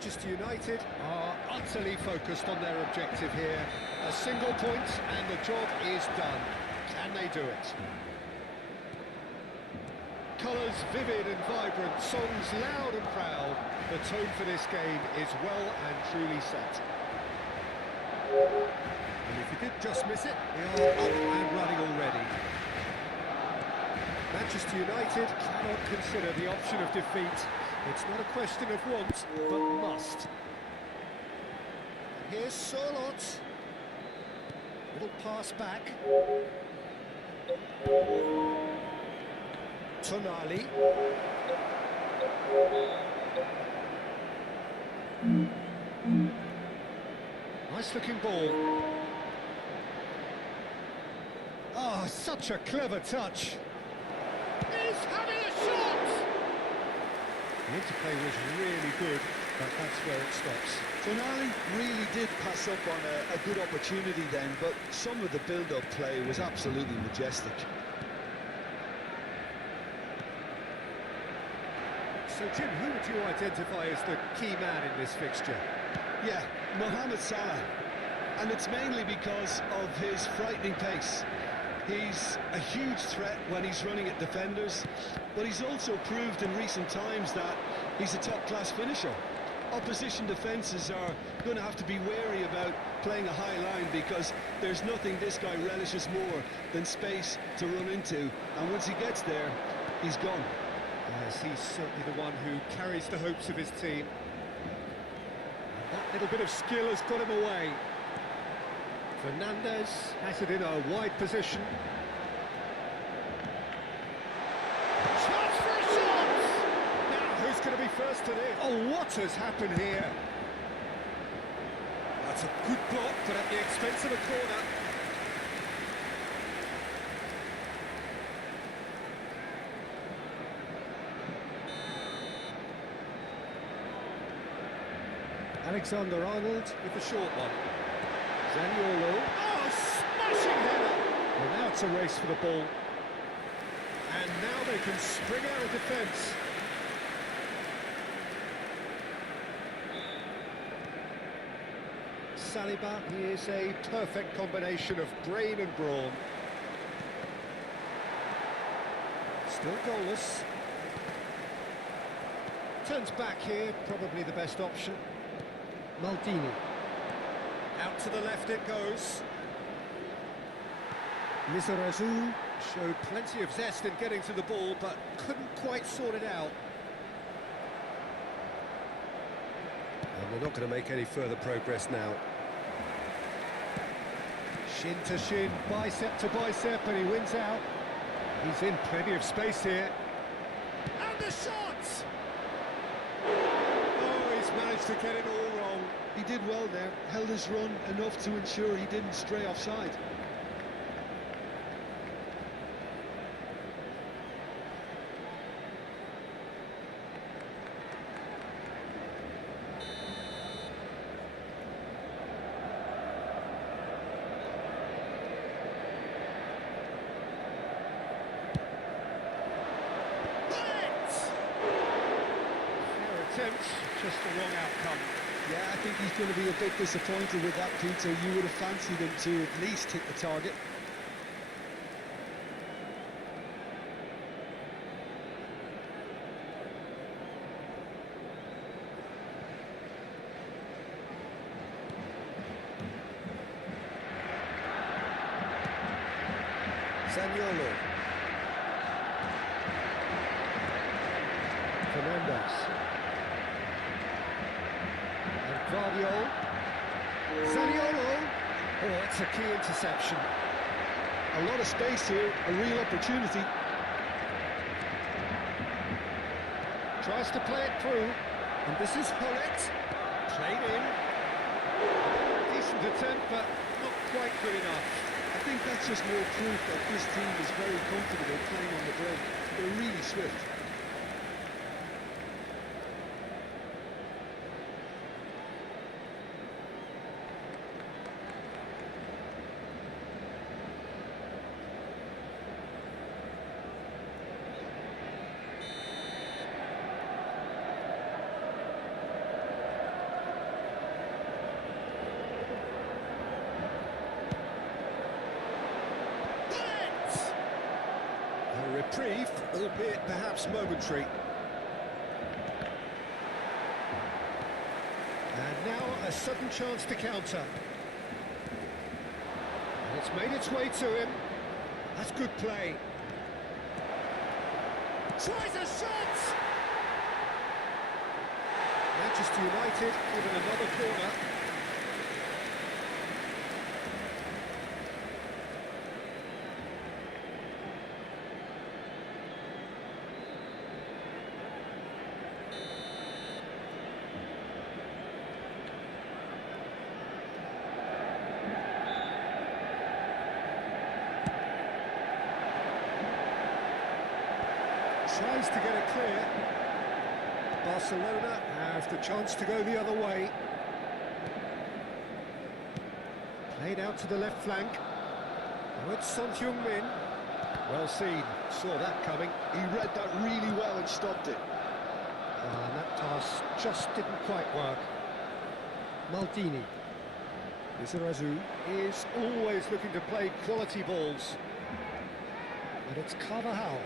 Manchester United are utterly focused on their objective here. A single point and the job is done. Can they do it? Colours vivid and vibrant, songs loud and proud. The tone for this game is well and truly set. And if you did just miss it, they are up and running already. Manchester United cannot consider the option of defeat. It's not a question of want, but must. Here's Sörloth. Little pass back. Tonali. Nice looking ball. Oh, such a clever touch. He's having a shot! The interplay was really good, but that's where it stops. Tonali really did pass up on a good opportunity then, but some of the build-up play was absolutely majestic. So, Jim, who would you identify as the key man in this fixture? Yeah, Mohamed Salah. And it's mainly because of his frightening pace. He's a huge threat when he's running at defenders, but he's also proved in recent times that he's a top-class finisher. Opposition defences are going to have to be wary about playing a high line because there's nothing this guy relishes more than space to run into, and once he gets there, he's gone. Yes, he's certainly the one who carries the hopes of his team. And that little bit of skill has got him away. Fernandez has it in a wide position. Chance for a shot! Now, who's going to be first to this? Oh, what has happened here? That's a good block, but at the expense of a corner. Alexander-Arnold with the short one. Zaniolo. Oh, smashing header! Well, now it's a race for the ball. And now they can spring out of defence. Saliba, he is a perfect combination of brain and brawn. Still goalless. Turns back here, probably the best option. Maldini. Out to the left it goes. Lizarazu showed plenty of zest in getting to the ball, but couldn't quite sort it out. And they're not going to make any further progress now. Shin to shin, bicep to bicep, and he wins out. He's in plenty of space here. And the shot! Oh, he's managed to get it all wrong. He did well there, held his run enough to ensure he didn't stray offside. Just the wrong outcome. Yeah, I think he's going to be a bit disappointed with that, Peter. You would have fancied him to at least hit the target. Zaniolo. Fernandez. Guardiola. Zaniolo. Oh, it's a key interception. A lot of space here, a real opportunity. Tries to play it through. And this is Hullet. Played in. Decent attempt, but not quite good enough. I think that's just more proof that this team is very comfortable playing on the break. They're really swift. reprieve, albeit perhaps momentary. And now a sudden chance to counter. And it's made its way to him. That's good play. Tries a shot! Manchester United given another corner. Tries to get it clear. Barcelona have the chance to go the other way. Played out to the left flank. Now it's Son Heung-min. Well seen, saw that coming. He read that really well and stopped it. And that pass just didn't quite work. Maldini. Lizarazu is always looking to play quality balls. And it's Carvajal.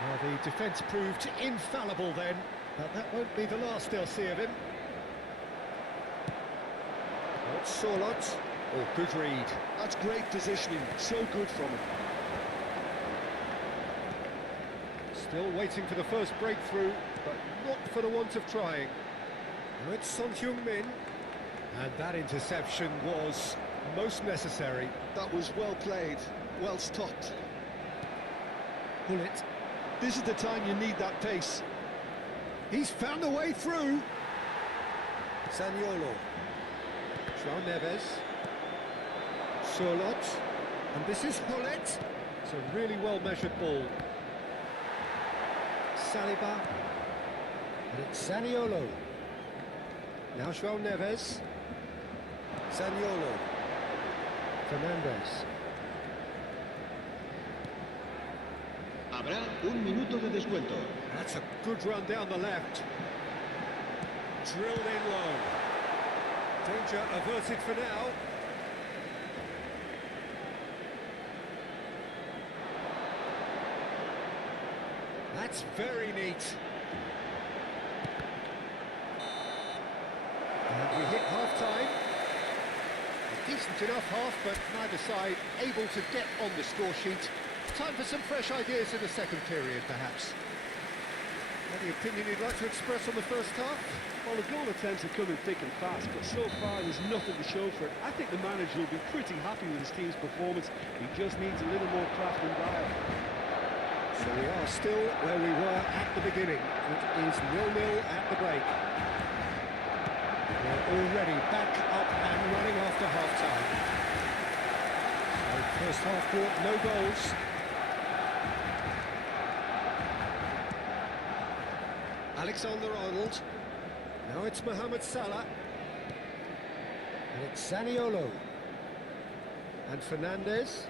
Well, the defence proved infallible then, but that won't be the last they'll see of him. Oh, it's Sorlot. Oh, good read. That's great positioning, so good from him. Still waiting for the first breakthrough, but not for the want of trying. Now it's Son Heung-min. And that interception was most necessary. That was well played, well stopped. Bullet. This is the time you need that pace. He's found a way through. Zaniolo. João Neves. Sorlot. And this is Hullet. It's a really well-measured ball. Saliba. And it's Zaniolo. Now João Neves. Zaniolo. Fernandes. Habrá un minuto de descuento. That's a good run down the left. Drilled in low. Danger averted for now. That's very neat. And we hit half-time. A decent enough half, but neither side able to get on the score sheet. Time for some fresh ideas in the second period, perhaps. Any opinion you'd like to express on the first half? Well, the goal attempts are coming thick and fast, but so far there's nothing to show for it. I think the manager will be pretty happy with his team's performance. He just needs a little more craft and guile. So we are still where we were at the beginning. It is 0-0 at the break. We're already back up and running after half-time. So first half brought no goals. Alexander-Arnold. Now it's Mohamed Salah. And it's Zaniolo. And Fernandes.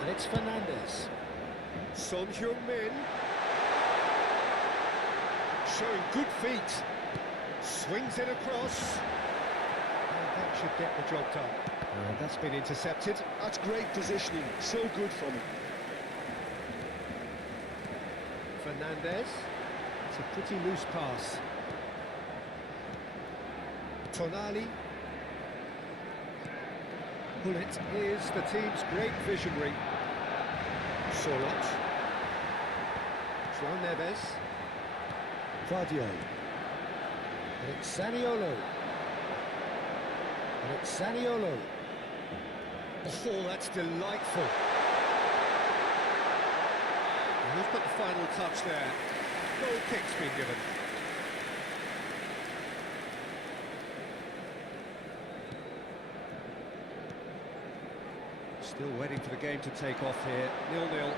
And it's Fernandes. Son Heung-min. Showing good feet. Swings it across. And that should get the job done. And that's been intercepted. That's great positioning, so good from him. Fernandes. It's a pretty loose pass. Tonali. Bullet is the team's great visionary. Sorlot. João Neves. Vardio. And it's Zaniolo. And it's Zaniolo. Oh, that's delightful. And we've got the final touch there. Goal kick's been given. Still waiting for the game to take off here. 0-0.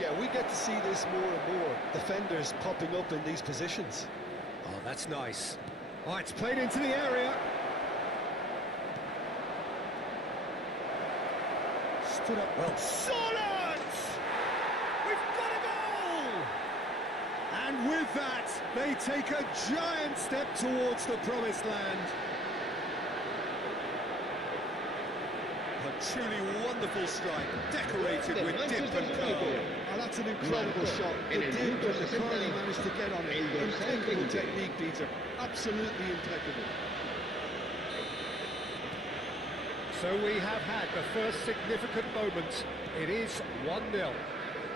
Yeah, we get to see this more and more. Defenders popping up in these positions. Oh, that's nice. Oh, it's played into the area. Stood up well. Sorlot! We've got a goal! And with that, they take a giant step towards the promised land. A Truly wonderful strike, decorated with dip and curl. Oh, that's an incredible shot. The dip and the curl he managed to get on it. Impeccable technique, Peter. Absolutely impeccable. So we have had the first significant moment. It is 1-0.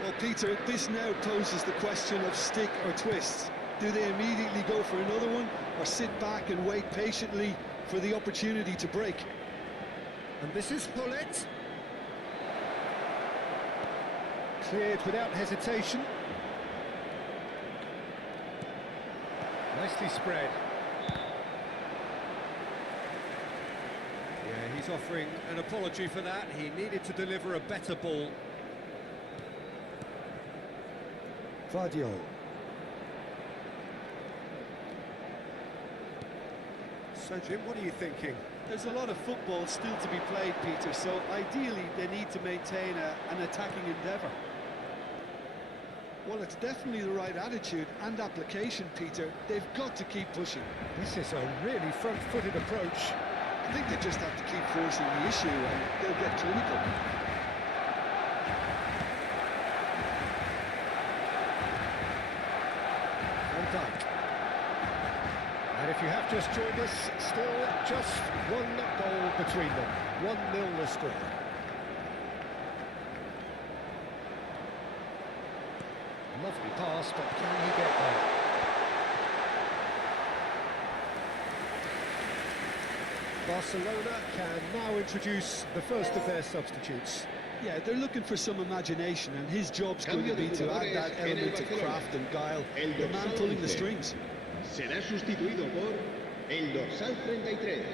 Well, Peter, this now poses the question of stick or twist. Do they immediately go for another one, or sit back and wait patiently for the opportunity to break? And this is Pullet. Cleared without hesitation. Nicely spread. Yeah, he's offering an apology for that. He needed to deliver a better ball. Vadio. So, Jim, what are you thinking? There's a lot of football still to be played, Peter, so ideally they need to maintain an attacking endeavour. Well, it's definitely the right attitude and application, Peter. They've got to keep pushing. This is a really front-footed approach. I think they just have to keep forcing the issue and they'll get clinical. Van Dijk. And if you have just joined us, still just one goal between them. 1-0 the score. Lovely pass, but can he get there? Barcelona can now introduce the first of their substitutes. Yeah, they're looking for some imagination, and his job's going to be to add that element of craft and guile, the man pulling the strings. Será sustituido por el dorsal 33.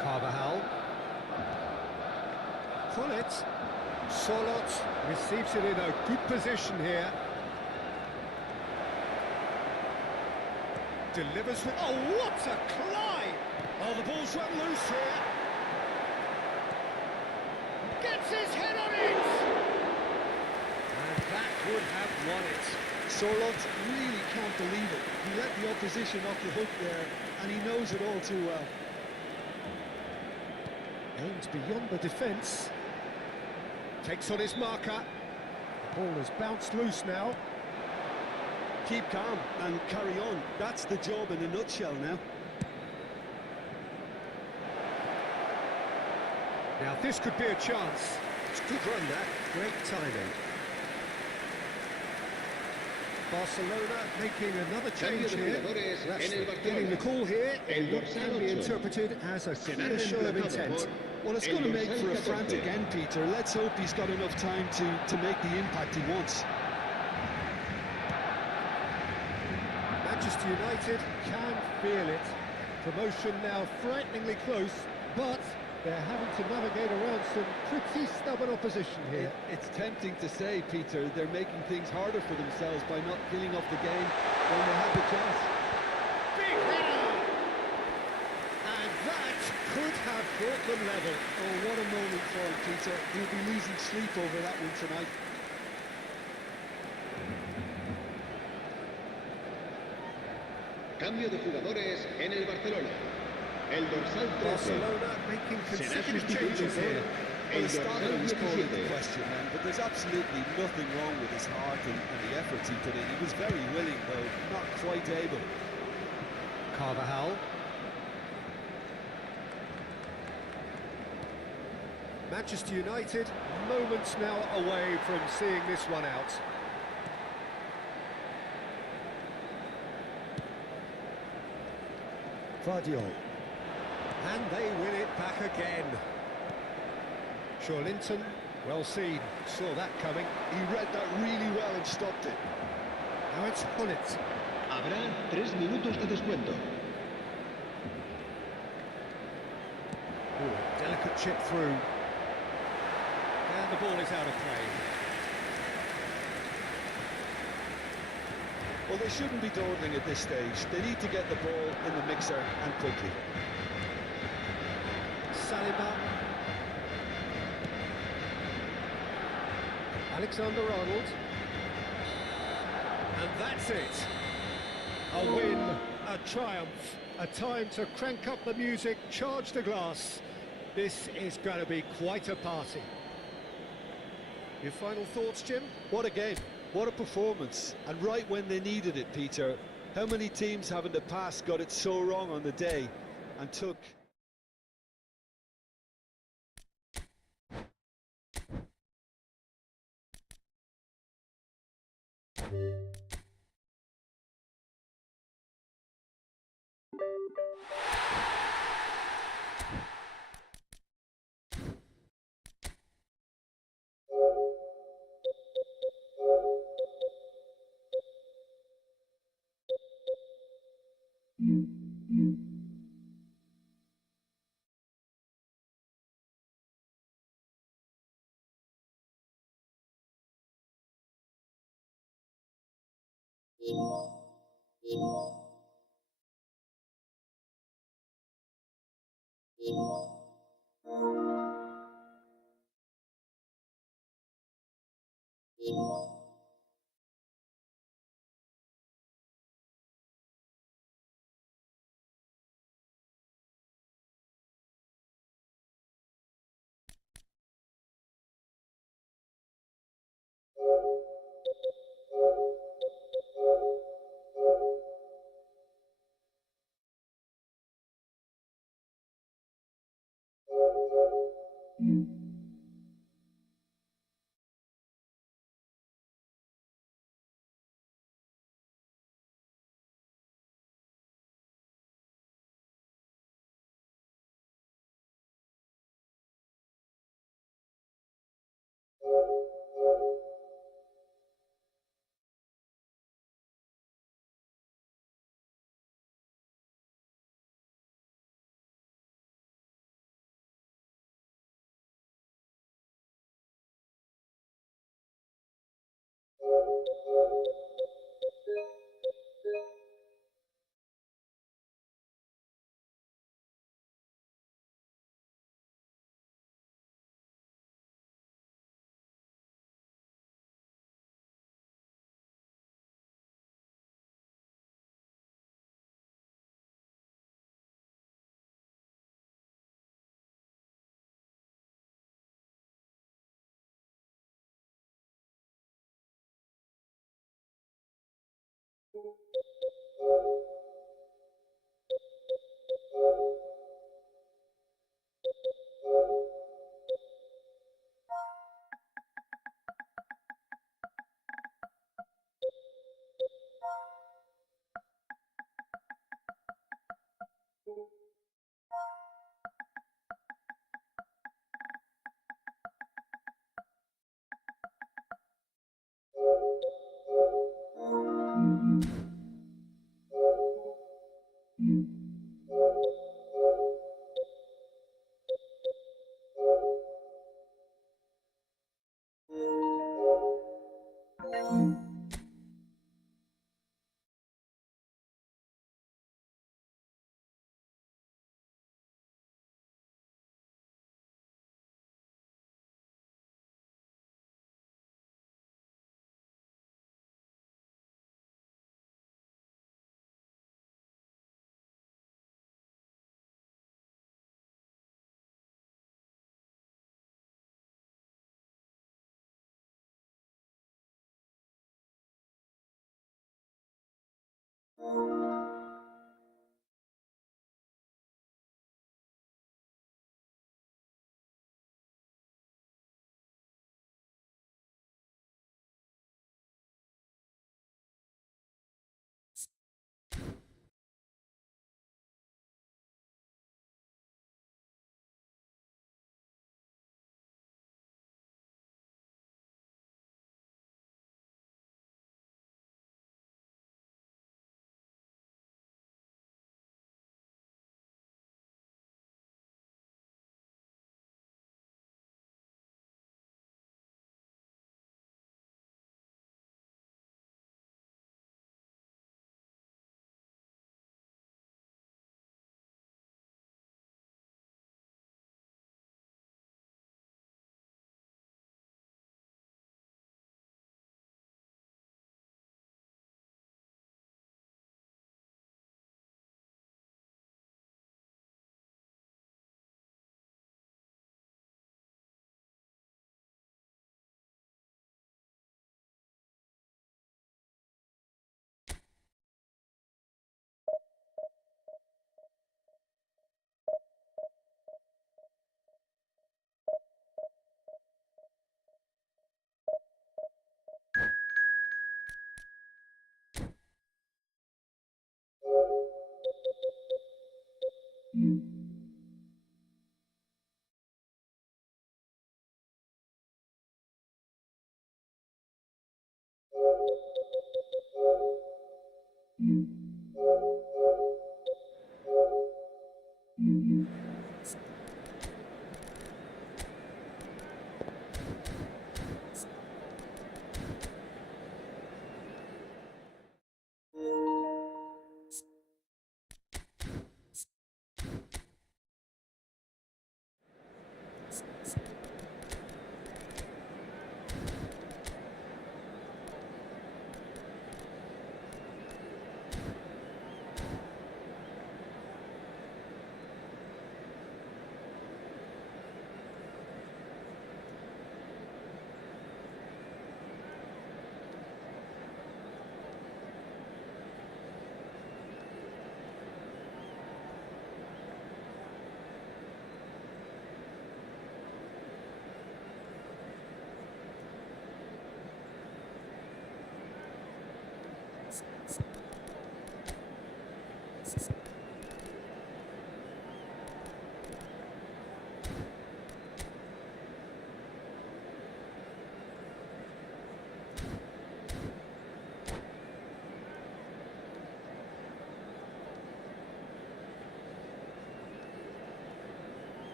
Carvajal. Pullet. Solot receives it in a good position here. Delivers with... Oh, what a climb! Oh, the ball's run loose here. Gets his head on it! And that would have won it. Sorloth really can't believe it. He let the opposition off the hook there, and he knows it all too well. Aims beyond the defence. Takes on his marker. The ball has bounced loose now. Keep calm and carry on. That's the job in a nutshell now. Now this could be a chance. It's a good run, that. Great timing. Barcelona making another change Cambio de here. jugadores That's en el getting the Barcelona. call here. El It dorsal can be 8. interpreted as a clear show of intent. Well, it's going to make for a frantic end, Peter. Let's hope he's got enough time to make the impact he wants. Manchester United can feel it. Promotion now frighteningly close, but they're having to navigate around some pretty stubborn opposition here. It's tempting to say, Peter, they're making things harder for themselves by not killing off the game when they have the chance. Big header! And that could have brought them level. Oh, what a moment for him, Peter. He'll be losing sleep over that one tonight. Cambio de jugadores en el Barcelona. El dorsal 13. Barcelona making Será consecutive sustituido changes por here. Well, el the start dorsal was called into 17. question then, but there's absolutely nothing wrong with his heart and the efforts he put in. He was very willing, though not quite able. Carvajal. Manchester United moments now away from seeing this one out. Vadio. And they win it back again. Linton, well seen, saw that coming. He read that really well and stopped it. Now it's Pullet. Habrá 3 minutos de descuento. Ooh, delicate chip through. And the ball is out of play. Well, they shouldn't be dawdling at this stage. They need to get the ball in the mixer and quickly. Saliba. Alexander-Arnold. And that's it. A win, a triumph, a time to crank up the music, charge the glass. This is going to be quite a party. Your final thoughts, Jim? What a game, what a performance, and right when they needed it, Peter. How many teams have in the past got it so wrong on the day and took...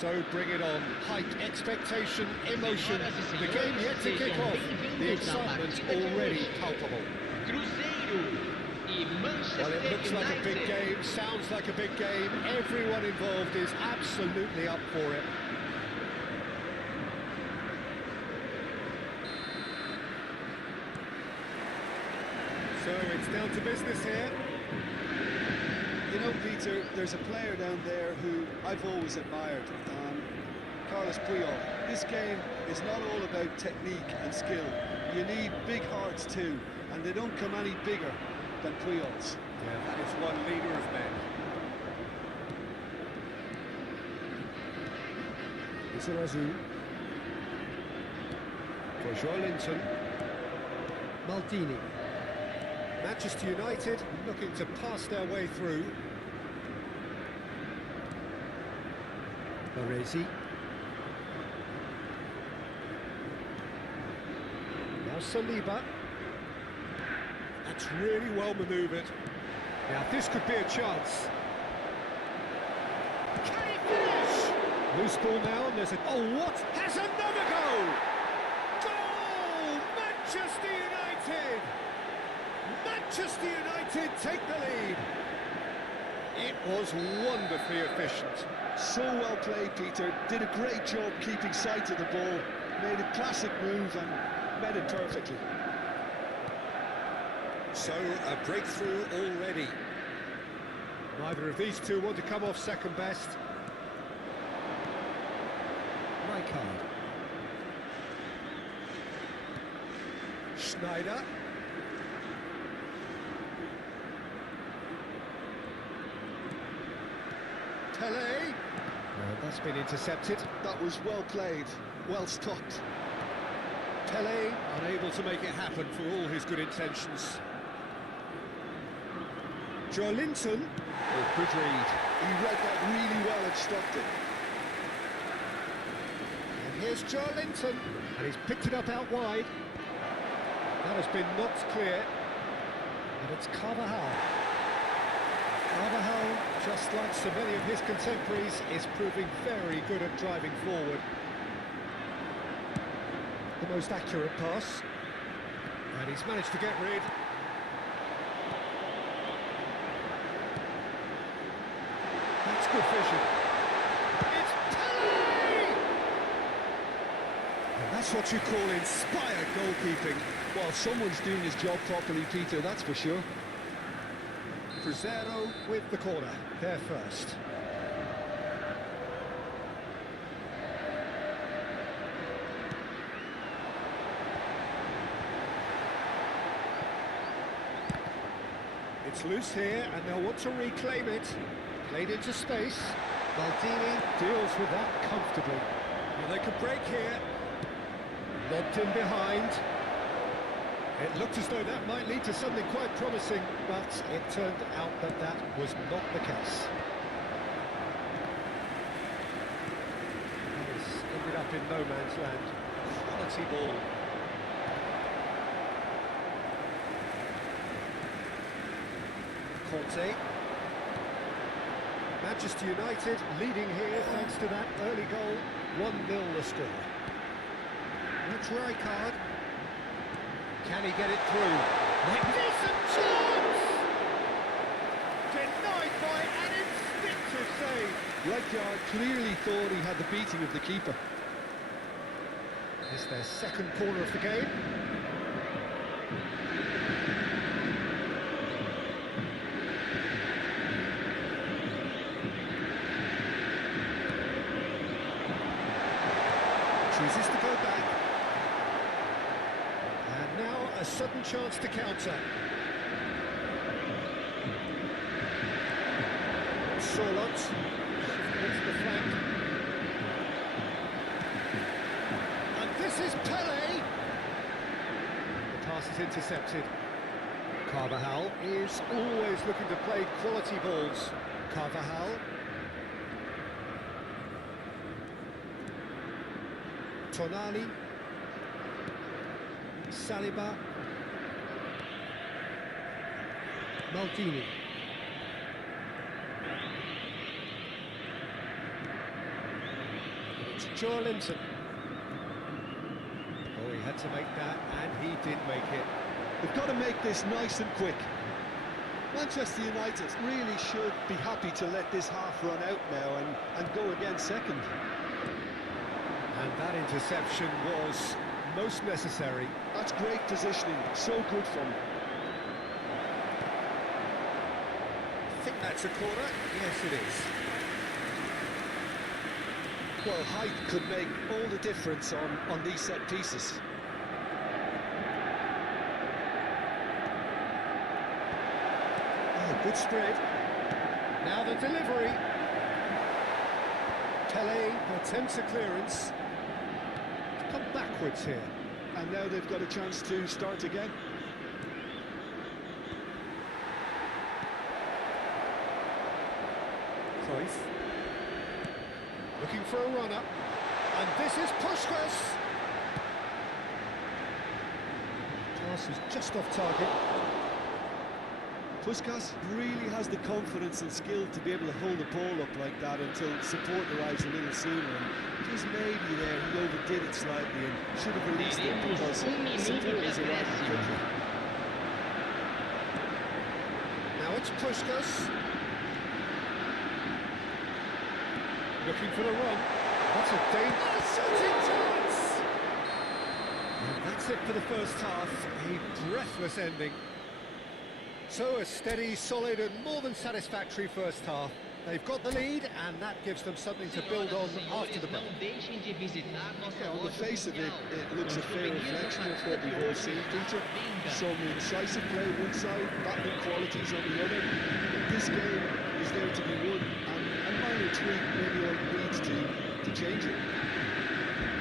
So bring it on. Hype, expectation, emotion. The game yet to kick off. The excitement already palpable. Well, it looks like a big game, sounds like a big game. Everyone involved is absolutely up for it. So it's down to business here. You know, Peter, there's a player down there who I've always admired, Carlos Puyol. This game is not all about technique and skill. You need big hearts too, and they don't come any bigger than Puyol's. Yeah, that is one leader of men. It's Razu. For Joelinton. Maldini. Manchester United looking to pass their way through. Baresi. Now Saliba. That's really well manoeuvred. Now this could be a chance. Can he finish? Loose ball now, and there's a... Oh, what? Has another goal! Goal! Manchester United! Manchester United take the lead. It was wonderfully efficient. So well played, Peter. Did a great job keeping sight of the ball. Made a classic move and met it perfectly. So, a breakthrough already. Neither of these two want to come off second best. Rijkaard. Schneider. Pele. That's been intercepted. That was well played, well stopped. Pele unable to make it happen for all his good intentions. Joelinton. Oh, good read. He read that really well and stopped it. And here's Joelinton. And he's picked it up out wide. That has been knocked clear. And it's Carvajal. Carvajal, just like so many of his contemporaries, is proving very good at driving forward. The most accurate pass. And he's managed to get rid. That's good vision. It's Pele! And that's what you call inspired goalkeeping. Well, someone's doing his job properly, Peter, that's for sure. Cruzeiro with the corner, there first. It's loose here, and they'll want to reclaim it. Played into space. Maldini deals with that comfortably. Well, they could break here. Lobbed in behind. It looked as though that might lead to something quite promising, but it turned out that that was not the case. It's ended up in no man's land. Quality ball. Conte. Manchester United leading here thanks to that early goal. 1-0 the score. That's Rijkaard. Can he get it through? Magnificent chance! Denied by an instinctive save. Rijkaard clearly thought he had the beating of the keeper. It's their second corner of the game. Chooses to go back. And now a sudden chance to counter. Sorlot into the flank. And this is Pele. The pass is intercepted. Carvajal is always looking to play quality balls. Carvajal. Tonali, Saliba, Maldini. It's Joelinton. Oh, he had to make that, and he did make it. They've got to make this nice and quick. Manchester United really should be happy to let this half run out now and go again second. And that interception was most necessary. That's great positioning, so good from him. I think that's a corner. Yes, it is. Well, height could make all the difference on these set pieces. Oh, good spread. Now the delivery. Pele attempts a clearance. Come backwards here. And now they've got a chance to start again. Cruyff. Looking for a runner. And this is Puskas. Pass was just off target. Puskas really has the confidence and skill to be able to hold the ball up like that until support arrives a little sooner. And just maybe there he overdid it slightly and should have released it because support was arriving quickly. Now it's Puskas. Looking for the run. That's a dangerous shooting chance! And that's it for the first half. A breathless ending. So a steady, solid and more than satisfactory first half. They've got the lead and that gives them something to build on after the break. Yeah, on the face of it, it looks a fair reflection of what we've all seen, Peter. Some incisive play on one side, battling qualities on the other. This game is there to be won, and a minor tweak maybe all needs to change it.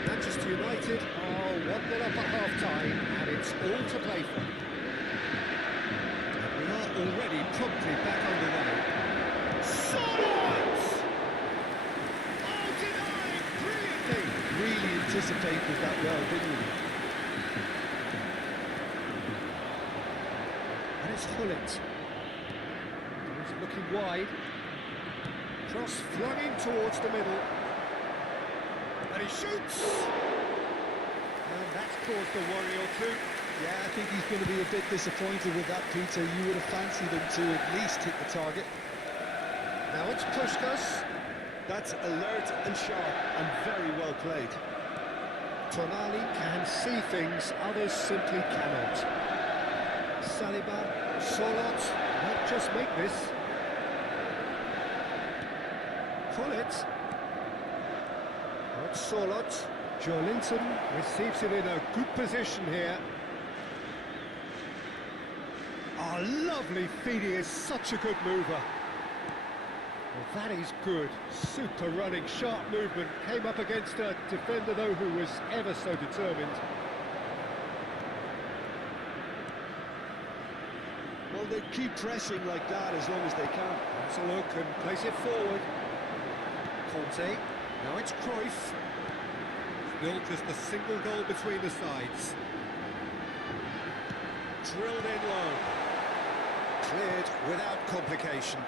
Manchester United are 1-0 up at half-time, and it's all to play for. And we are already promptly back underway. Solid! Oh, denied brilliantly! Really anticipated that well, didn't he? And it's Hullet. He's looking wide. Cross flung in towards the middle. And he shoots! And that's caused a worry or two. Yeah, I think he's going to be a bit disappointed with that, Peter. You would have fancied him to at least hit the target. Now it's Puskas. That's alert and sharp and very well played. Tonali can see things others simply cannot. Saliba, Solot, might just make this. Hullet. Not Solot. Joelinton receives it in a good position here. Oh, lovely feed, he is such a good mover. Well, that is good. Super running, sharp movement. Came up against a defender, though, who was ever so determined. Well, they keep pressing like that as long as they can. That's a look and place it forward. Conte. Now it's Cruyff. Still just a single goal between the sides. Drilled in low. Cleared without complication.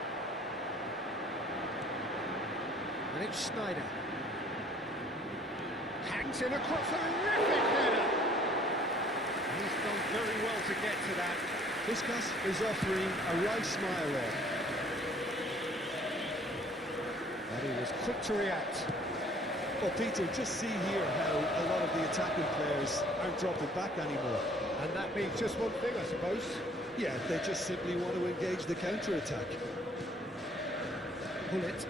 And it's Schneider. Hangs in across a terrific header. He's done very well to get to that. Puskas is offering a right smile there. And he was quick to react. Well, Peter, just see here how a lot of the attacking players aren't dropping back anymore. And that means just one thing, I suppose. Yeah, they just simply want to engage the counter-attack. Hullet.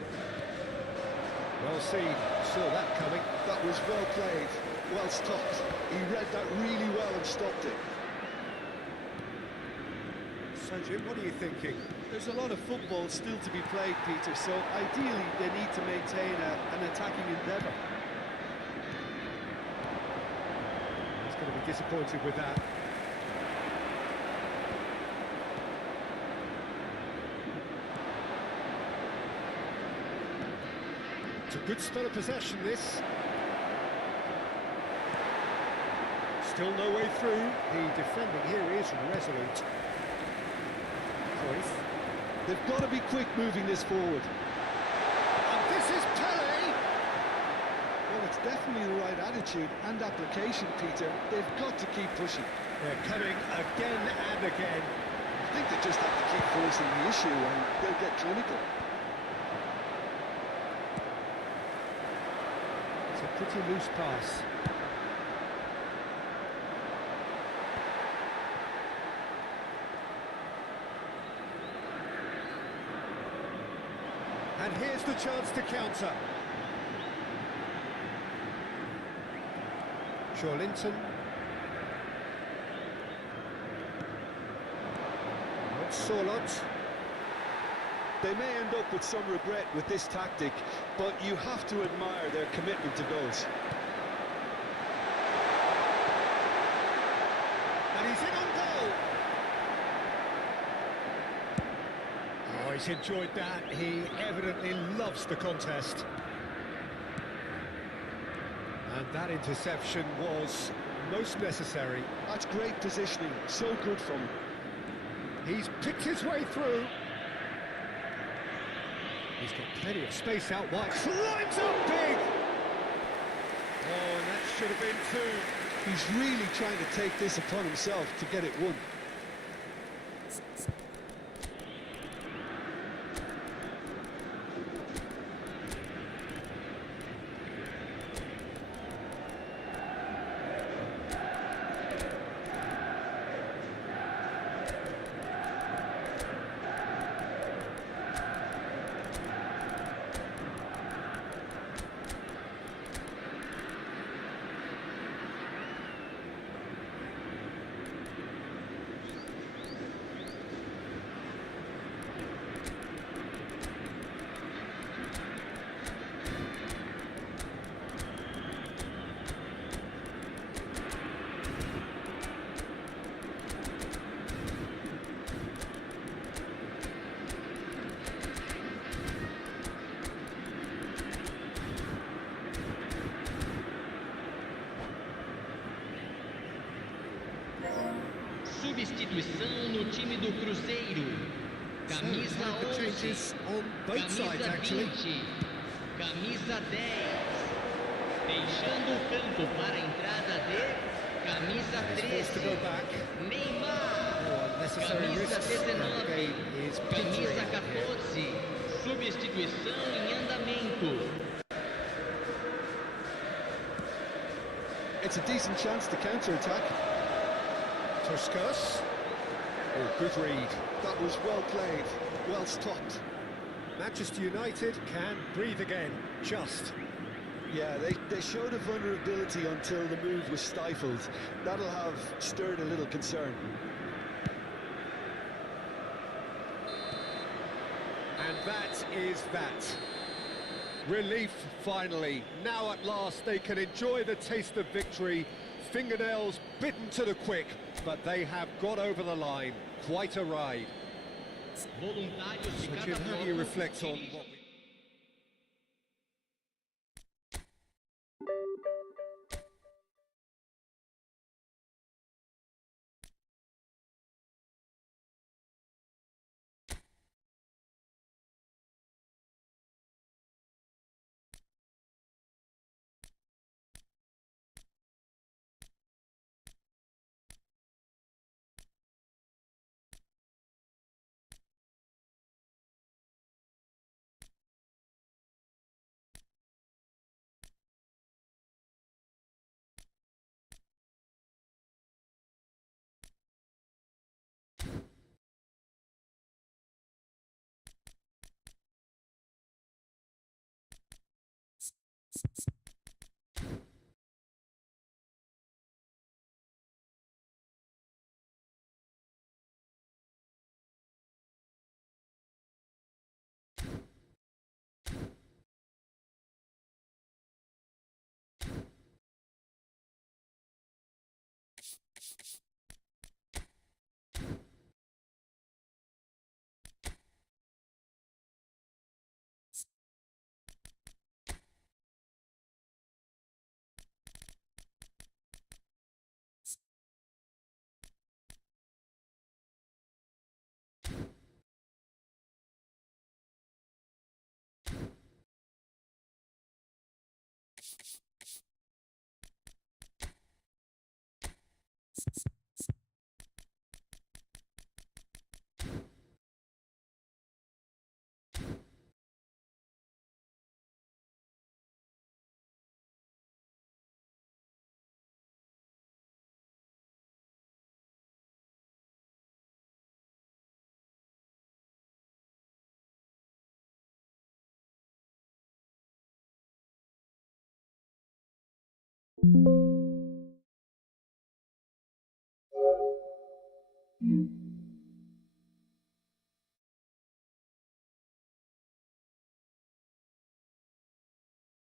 Well seen, saw that coming. That was well played, well stopped. He read that really well and stopped it. So, Jim, what are you thinking? There's a lot of football still to be played, Peter, so ideally they need to maintain an attacking endeavour. He's going to be disappointed with that. It's a good spell of possession, this. Still no way through. The defending here is resolute. Cruyff. They've got to be quick moving this forward. And this is Pele! Well, it's definitely the right attitude and application, Peter. They've got to keep pushing. They're coming again and again. I think they just have to keep forcing the issue and they'll get clinical. It's a pretty loose pass. And here's the chance to counter. Joelinton. Not Solot. They may end up with some regret with this tactic, but you have to admire their commitment to goals. And he's in on goal. Oh, he's enjoyed that. He evidently loves the contest. And that interception was most necessary. That's great positioning, so good from him. He's picked his way through. He's got plenty of space out wide. Climbs up big! Oh, and that should have been two. He's really trying to take this upon himself to get it won. Cruzeiro. So, Camisa time for 11. changes on both sides, Camisa actually. 20. Camisa 10. Deixando o campo para a entrada de camisa Forced to 13. go back. Neymar. No unnecessary Camisa risks. The 19. game is Camisa petering here. 14. Substituição em andamento. It's a decent chance to counter-attack. Tuskus. Oh, good read. That was well played, well stopped. Manchester United can breathe again. Just. Yeah, they showed a vulnerability until the move was stifled. That'll have stirred a little concern. And that is that. Relief, finally. Now at last they can enjoy the taste of victory. Fingernails bitten to the quick, but they have got over the line. Quite a ride. Voluntários de So, cada Jim, how do you bloco reflect on dirigem- what we...